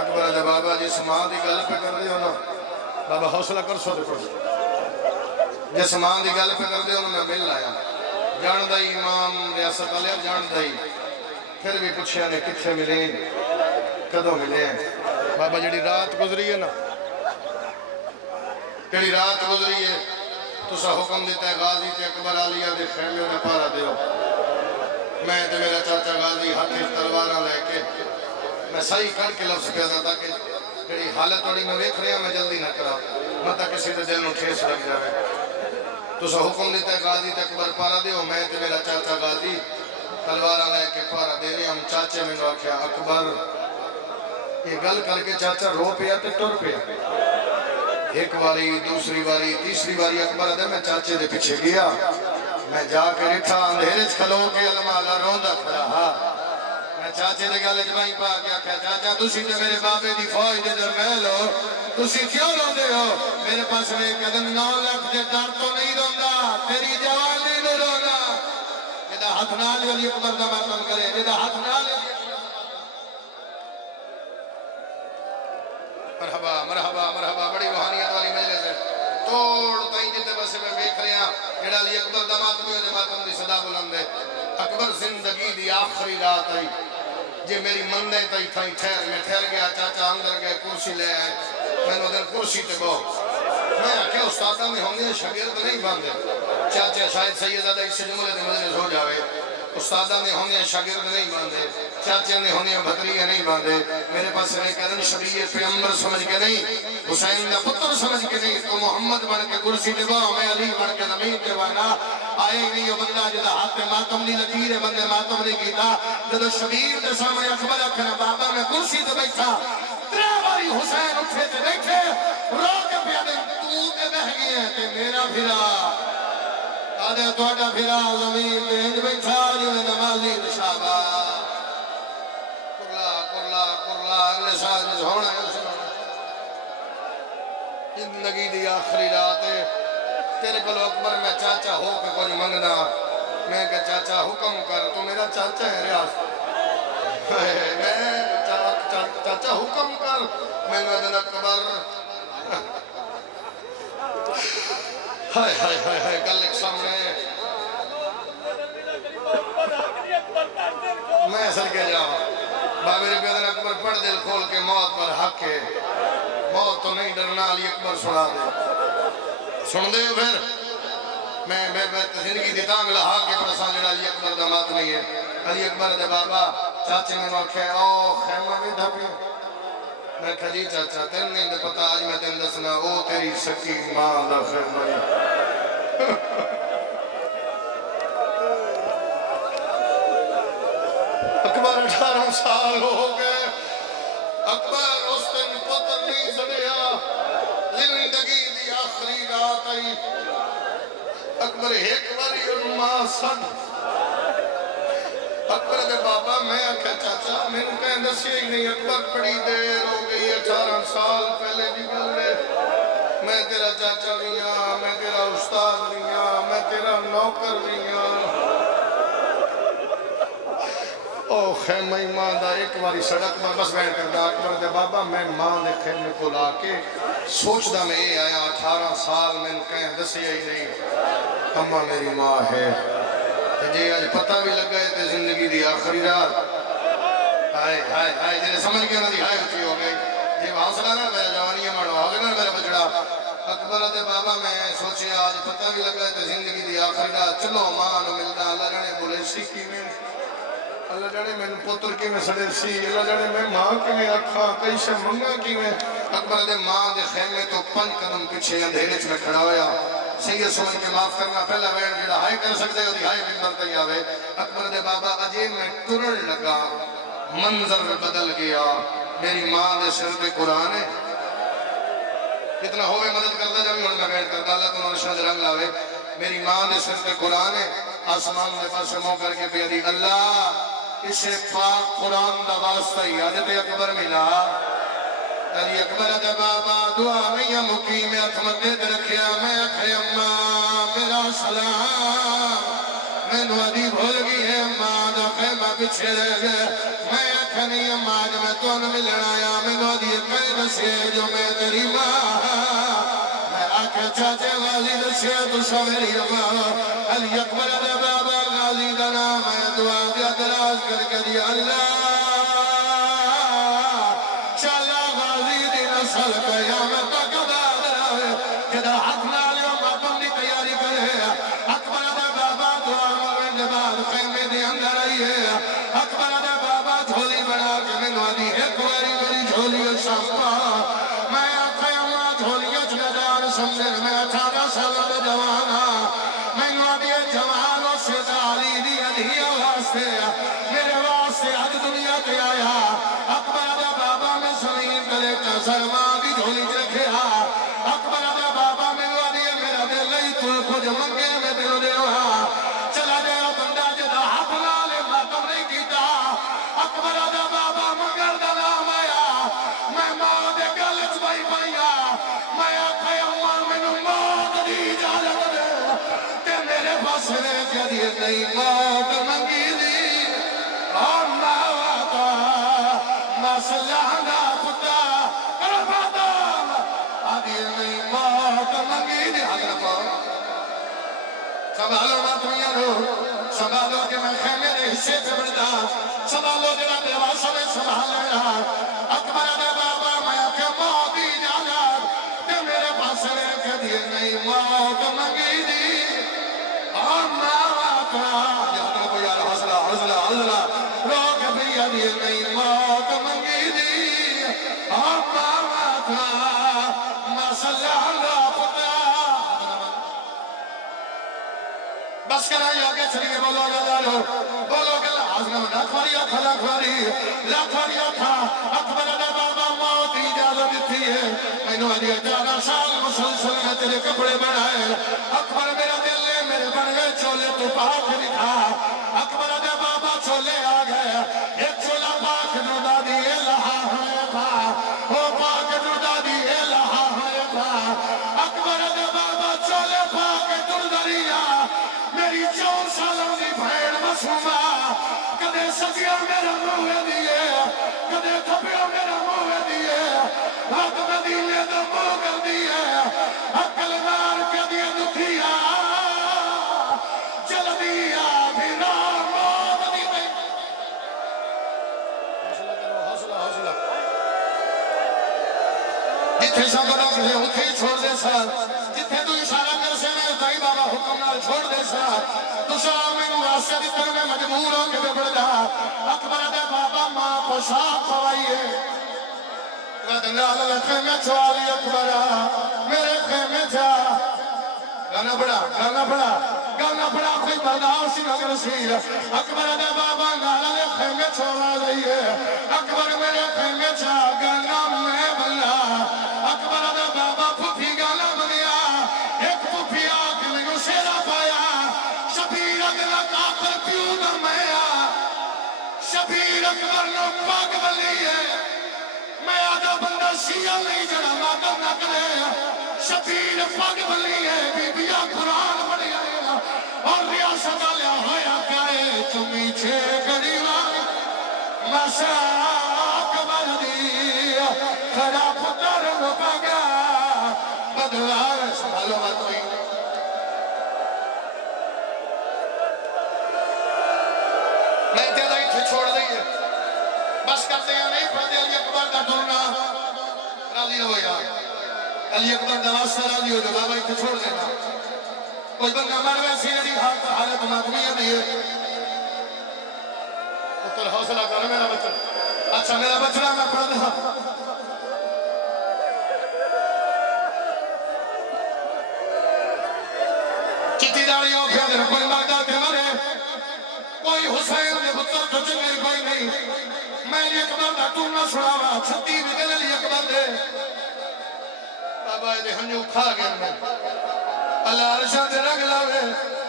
अकबर दे बाबा जिस मां की गल पे कर दे ना बाबा हौसला कर सो देखो जिस मां की गल पे कर दे मैं मिल आया। जानदा ही इमाम रियासत वाले जानदा ही फिर भी पूछा ने कितने मिले कदों मिले। बाबा जी रात गुजरी है ना जी रात गुजरी है तुसा हुक्म दिता है गाजी ते अकबर आलिया दे खैमे में पहरा दियो। मैं तो मेरा चाचा गाजी हाथ तलवार लैके मैं सही करके लफ्ज पिया ताकि जी हालत थोड़ी मैं वेख रहा मैं जल्दी ना करा मत किसी के दिल में ठेस लग जाए। तुसा हुक्म दिता है गाजी ते अकबर पहरा दियो। मैं तो मेरा चाचा गाजी तलवार लैके पहरा दे रहे हम। चाचे मैंने आख्या अकबर ये गल करके चाचा रो पिया तो टुर पिया। एक बारी दूसरी बारी तीसरी बारी अकबर आदे मैं चाचे दे पीछे गया। मैं जाके रिठा अंधेरे च खलो के अलमाला रोंदा खड़ा हा। मैं चाचे दे गल जमाई पा के आख्या चाचा तुसी ते मेरे बाबे दी फौज दे जरनैल हो तुसी क्यों रोंदे हो। मेरे पास वे कदम 9 लाख दे डर तो नहीं रोंदा तेरी जवानी नु रोंदा। जेदा हाथ नाल अली अकबर दा मातम करे जेदा हाथ नाल मरहबा मरहबा मरहबा बड़ी रूहानियत वाली मजलिस है। तोड़ ताई जिते बस मैं देख रहा जेड़ा अली अकबर दा मातम है मातम दी सदा बुलंद है। अकबर जिंदगी दी आखिरी रात आई जे मेरी मंदे तई थाई ठहर मैं ठहर गया। चाचा अंदर गए कुर्सी ले आए मैंने उधर कुर्सी ते बो मैं आख्या उस्तादा में होंगे शागिर्द नहीं बांधे। चाचा शायद सैयदादा इस जुमले दे मजलिस हो जावे। उस्तादा ने होंगे शागिर्द नहीं बांधे चाचे ने होंगे भतरिया नहीं बांधे। मेरे पास कदम शबीर पैगंबर समझ के नहीं हुसैन का पुत्र समझ के नहीं तो मोहम्मद बन के कुर्सी दे मैं अली बन के जमीन ते बना आए नहीं। वो बंदा जिदा हाथ मातम नहीं लकीर है बंदे मातम नहीं कीता। जब शबीर के सामने अकबर आखना बाबा मैं कुर्सी ते बैठा 3 बारी हुसैन उठे ते बैठे रो के पिया दे तू ते बह गया ते मेरा फिरा आदे तोड़ा फिरा जमीन ते इंज बैठा जिवें नमाजी शाबा कुरला कुरला कुरला अगले साल में होना है। जिंदगी दी आखिरी रात है तेरे को अकबर मैं चाचा हो के कुछ मंगना। मैं कह चाचा हुक्म कर तू मेरा चाचा है रियाज मैं चाचा हुक्म कर। मैं अकबर हाय हाय हाय हाय गल एक सामने दिल खोल के मौत पर हक है, मौत तो नहीं डरना। अली अकबर सुना दे, सुन दे फिर मैं जिंदगी दी टांग लहा के पसा जड़ा अली अकबर दा मत नहीं है। अली अकबर दे बाबा चाचे ने आखे ओ खैमा भी ढके। मैं कहा जी चाचा तेन नहीं तो पता, आज मैं तेन दसना ओ तेरी सकी मां दा खैमा। अकबर 18 साल हो गए, अकबर उस दिन पुत्र नहीं सड़िया, जिंदगी दी आखिरी रात आई। अकबर एक बारी मां सद अकबर दे बाबा मैं आख्या चाचा मैंने कहीं दसिया ही नहीं। अकबर बड़ी देर हो गई, 18 साल पहले की गल है। मैं तेरा चाचा भी हाँ, मैं तेरा उस्ताद भी हाँ, मैं तेरा नौकर भी हाँ। ओ खैमा मां दा एक बारी सड़क पर बस बैठ करदा। अकबर दे बाबा मैं मां दे खैमे को लाके सोचदा मैं ये आया 18 साल मैंने कहीं दसिया ही नहीं। अम्मा मेरी मां है जे आज पता भी लगा है तो जिंदगी दी आखिरी रात। हाय हाय हाय जिन्हें समझ गया ना दी हाय ऊंची हो गई। जे हौसला ना मेरा जवानी मानो हो गया ना मेरा बचड़ा। अकबर दे बाबा मैं सोचे आज पता भी लगा है तो जिंदगी दी आखिरी रात। चलो मां नु मिलदा। अल्लाह जाने बोले सी किवें, अल्लाह जाने मैंने पुत्र किवें सड़े सी, अल्लाह जाने मैं मां किवें आखा कैसे मंगा किवें। अकबर दे मां दे खैमे तो 5 कदम पीछे अंधेरे च मैं खड़ा होया। सही समझ के माफ करना पहला वैन जो हाय कर सकते हो हाय मिंबर तक आवे। अकबर दे बाबा अजे मैं तुरन लगा मंजर बदल गया। मेरी मां दे सिर पे कुरान है, कितना होवे मदद करता जब मैं वैन करता। अल्लाह तुम शद रंग लावे। मेरी मां दे सिर पे कुरान है, आसमान के पास मुंह करके पे दी अल्लाह इसे पाक कुरान दा वास्ता ही हजरत अकबर मिला। अली अकबर दे बाबा दुआ नहीं मुकी में हथ मथे ते रखिया। मैं आखे अम्मा मेरा सलाम। मैनू अदी भूल गई है मां दा खैमा पिछे रह गए। मैं आखे नहीं अम्मा आज मैं तुहानू मिलण आया। मैनू अदी कई दसे जो मैं तेरी मां। मैं आखे चाचे गाजी दसे तुसा मेरी अम्मा। अली अकबर दे बाबा गाजी दा नाम है। दुआ दिया दराज करके दिया अल्लाह मेरे वास्ते आज दुनिया के आया। अकबर दा बाबा में सलीम करे सलमा की झोली च रखे। अकबर दा बाबा मैनू आदि मेरा दिल ही तू कुछ मंगे मैं तेनू देवा। चला गया बंदा जदा हाथ नाल मातम नहीं कीता। अकबर दा बाबा मंगल दा नाम आया। मैं मां दे गल च पाई पाईया। मैं आखे अम्मा मैनू मौत दी इजाजत दे ते मेरे पास कह दिए नहीं मौत मंगी दी। मसला पुता आदि नहीं मौत मंगी दी। संभालो मातमिया रो, संभालो कि मैं खैमे दे हिस्से च बनदा। संभालो जरा देवा समय संभालेगा। अकबर दे बाबा मैं आखे मौत दी इजाजत ते मेरे पास कह दिए नहीं मौत मंगी दी। यार हौसला हौसला हौसला रोक भैया दिए नहीं मौत मंगी दी। मसला पुता बस करा आगे चलिए। बोलो बोलो लाखवारी आखा लाखवारी लाखवारी आखा। अकबर दा बाबा मौत की इजाजत दी है। मैनू अभी 18 साल मुसलसल मैं तेरे कपड़े बनाए। अकबर मेरा दिल है मेरे बन गए चोले तो पाक दिखा। अकबर दे बाबा चोले आ गए। एक चोला पाक दुदा दिए लहा है था। ओ पाक दुदा दिए लहा है था। अकबर दे बाबा चोले पाक दुदरिया। मेरी 4 सालों की भैन मसूमा कदे सजिया मेरा मुंह दिए कदे खपिया मेरा मुंह दिए। हक मदीने दा मुंह कर दिए। अकल मार के दिए दुखिया चल दिया फिर मौत दी। हौसला करो हौसला हौसला सा बड़ा किसे उठे ही छोड़ दे सा जिथे तू इशारा कर से मैं ताई बाबा हुक्म नाल छोड़ दे सा तुसा मैनू रास्ते दी तरफ में मजबूर हो के बढ़ जा अकबर दे बाबा मां पोशाक खवाइए वदनाल खेमे चवाली अकबर मेरे खेमे जा गाना बड़ा कोई बर्दाश्त न कर सी अकबर दे बाबा नाल खेमे चवा लइए अकबर मेरे खेमे चा गाना मैं बल्ला अकबर दे बाबा फुफी गाना बनिया एक फुफी आके मैनू शेरा पाया शबीर अगला काकर क्यों न मैं शबीर अकबर नो पाक बली है मैं आधा बंदा शिया नहीं जड़ा मातम न करे शबीर पग बली है बीबिया कुरान पढ़िया और रियासत लिया होया क्या है चुमी छे गरीबा मसा अकबर दी खड़ा पुत्र नो पागा बदला संभालो मत कोई मैं तेरा इथे छोड़ दईए बस करते हैं नहीं पढ़ते अली अकबर का टूरना राजी हो यार अली अकबर का वास्ता राजी हो बाबा इथे छोड़ देना कोई बंदा मर वैसी नहीं हालत मातमी है पुत्र हौसला कर मेरा बच्चा अच्छा मेरा बच्चा मैं पढ़ दे चिट्ठी दाड़ी हो गया कोई मरदा के मरे कोई हुसैन के पुत्र तो चंगे कोई नहीं मैं अली अकबर का टूरना सुनावा 36 विकेट अली अकबर दे बाबा ये हंजू खा गया मैं अल्लाह अर्शा दे रंग लावे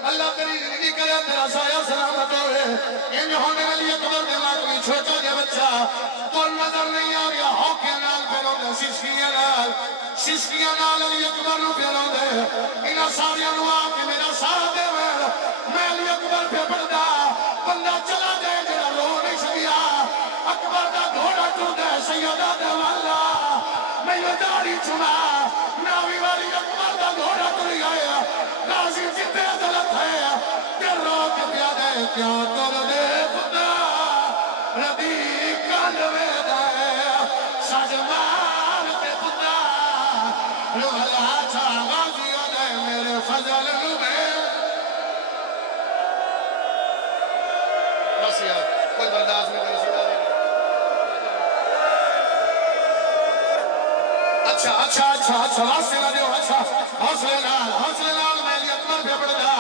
अल्लाह तेरी जिंदगी करे तेरा साया सलामत होवे इन होने वाली अकबर के मां कोई छोटा सा बच्चा तो नजर नहीं आ गया हौके नाल पेरोंदे सिसकियां नाल अली अकबर नु पेरोंदे इन सारियां नु आके मेरा साथ देवे मैं अली अकबर पे पड़दा बंदा चला जाए जरा रो नहीं सकिया अकबर दा घोड़ा टूटा सैयदा दवाला मैं दाढ़ी छुड़ा नावी वाली अकबर दा घोड़ा टूट गया गाजी जिते गलत है के रोक पिया दे क्या कर दे खुदा रदी कांडवे दे सजमान ते खुदा रोला छा गाजियो दे मेरे फजल नु बस यार कोई बर्दाश्त नहीं कर सीधा अच्छा हौसले ना दियो अच्छा हौसले नाल मैं अली अकबर पे पढ़दा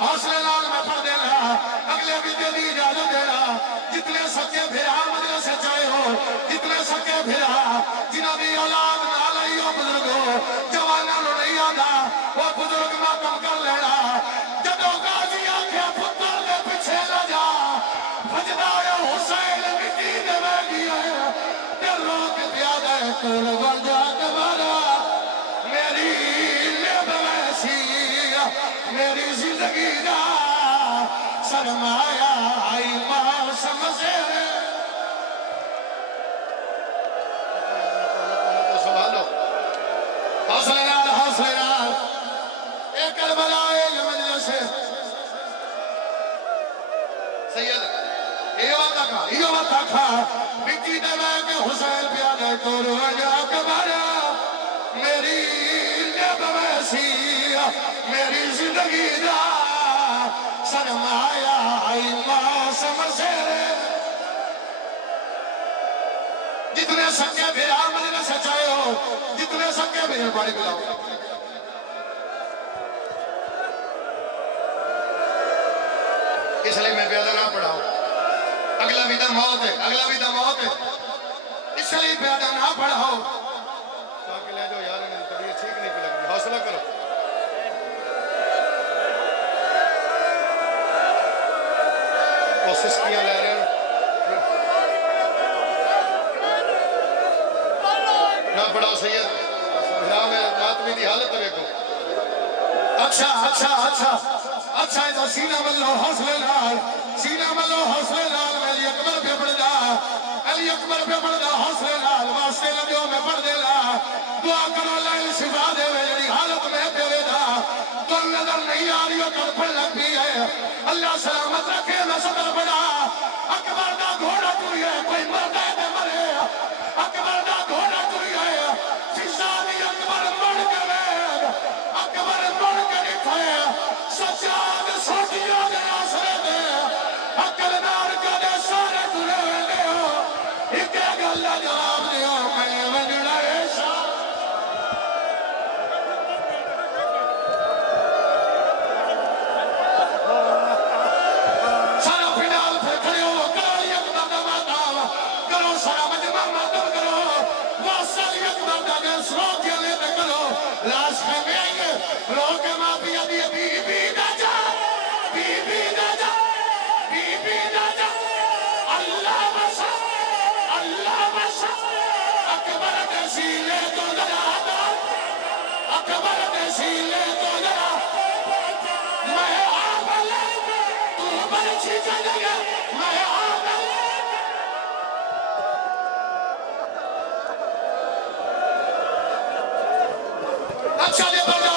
हौसले नाल मैं पढ़ देना अगले विद्या दी इजाजत देना जितने सच्चे फिरा मदरसे चाहे हो जितने सच्चे फिरा जिन्हां दी औलाद नाल आई हो बुजुर्गो जवाना नु नहीं आंदा वो बुजुर्ग मातम कर लेना जदों गाजी आखे पुत्र दे पीछे ना जा भजदा है हुसैन मिट्टी दे वेगी है ते रोक पिया दे कोल वंजा कबारा मेरी लेबवैसी मेरी जिंदगी दा सरमाया आई मौसम से संभालो हौसले नाल एक करबला ए मजलिस सैयद यो वता खा मिट्टी दे के हुसैन पिया दे तोर वजा कबारा मेरी लेबवैसी मेरी जिंदगी दा सरमाया आई मौसम से जितने सच्चे फिरा मदरसे सच्चाए हो जितने सच्चे फिर पानी पिलाओ इसलिए मैं प्यादा ना पढ़ाओ अगला भी तो मौत है इसलिए प्यादा ना पढ़ाओ ताकि ले जाओ यार तबीयत ठीक नहीं लग रही हौसला करो कोशिश किया ले रहे ना पढ़ाओ सैयद आदमी की हालत देखो अच्छा इधर सीना मल्लो हौसले नाल मैं अली अकबर पे पढ़दा हौसले नाल वास्ते लगे मैं पढ़ देला दुआ करो अल्लाह शिफा देवे जेडी हालत में तेरे दा तो नजर नहीं आ रही तड़फन लग गई है अल्लाह सलामत रखे मैं सबर बड़ा अकबर दा घोड़ा टुरी है कोई मरदा है ते मरे अकबर दा घोड़ा टुरी है शीशा दिया अच्छा दे बजा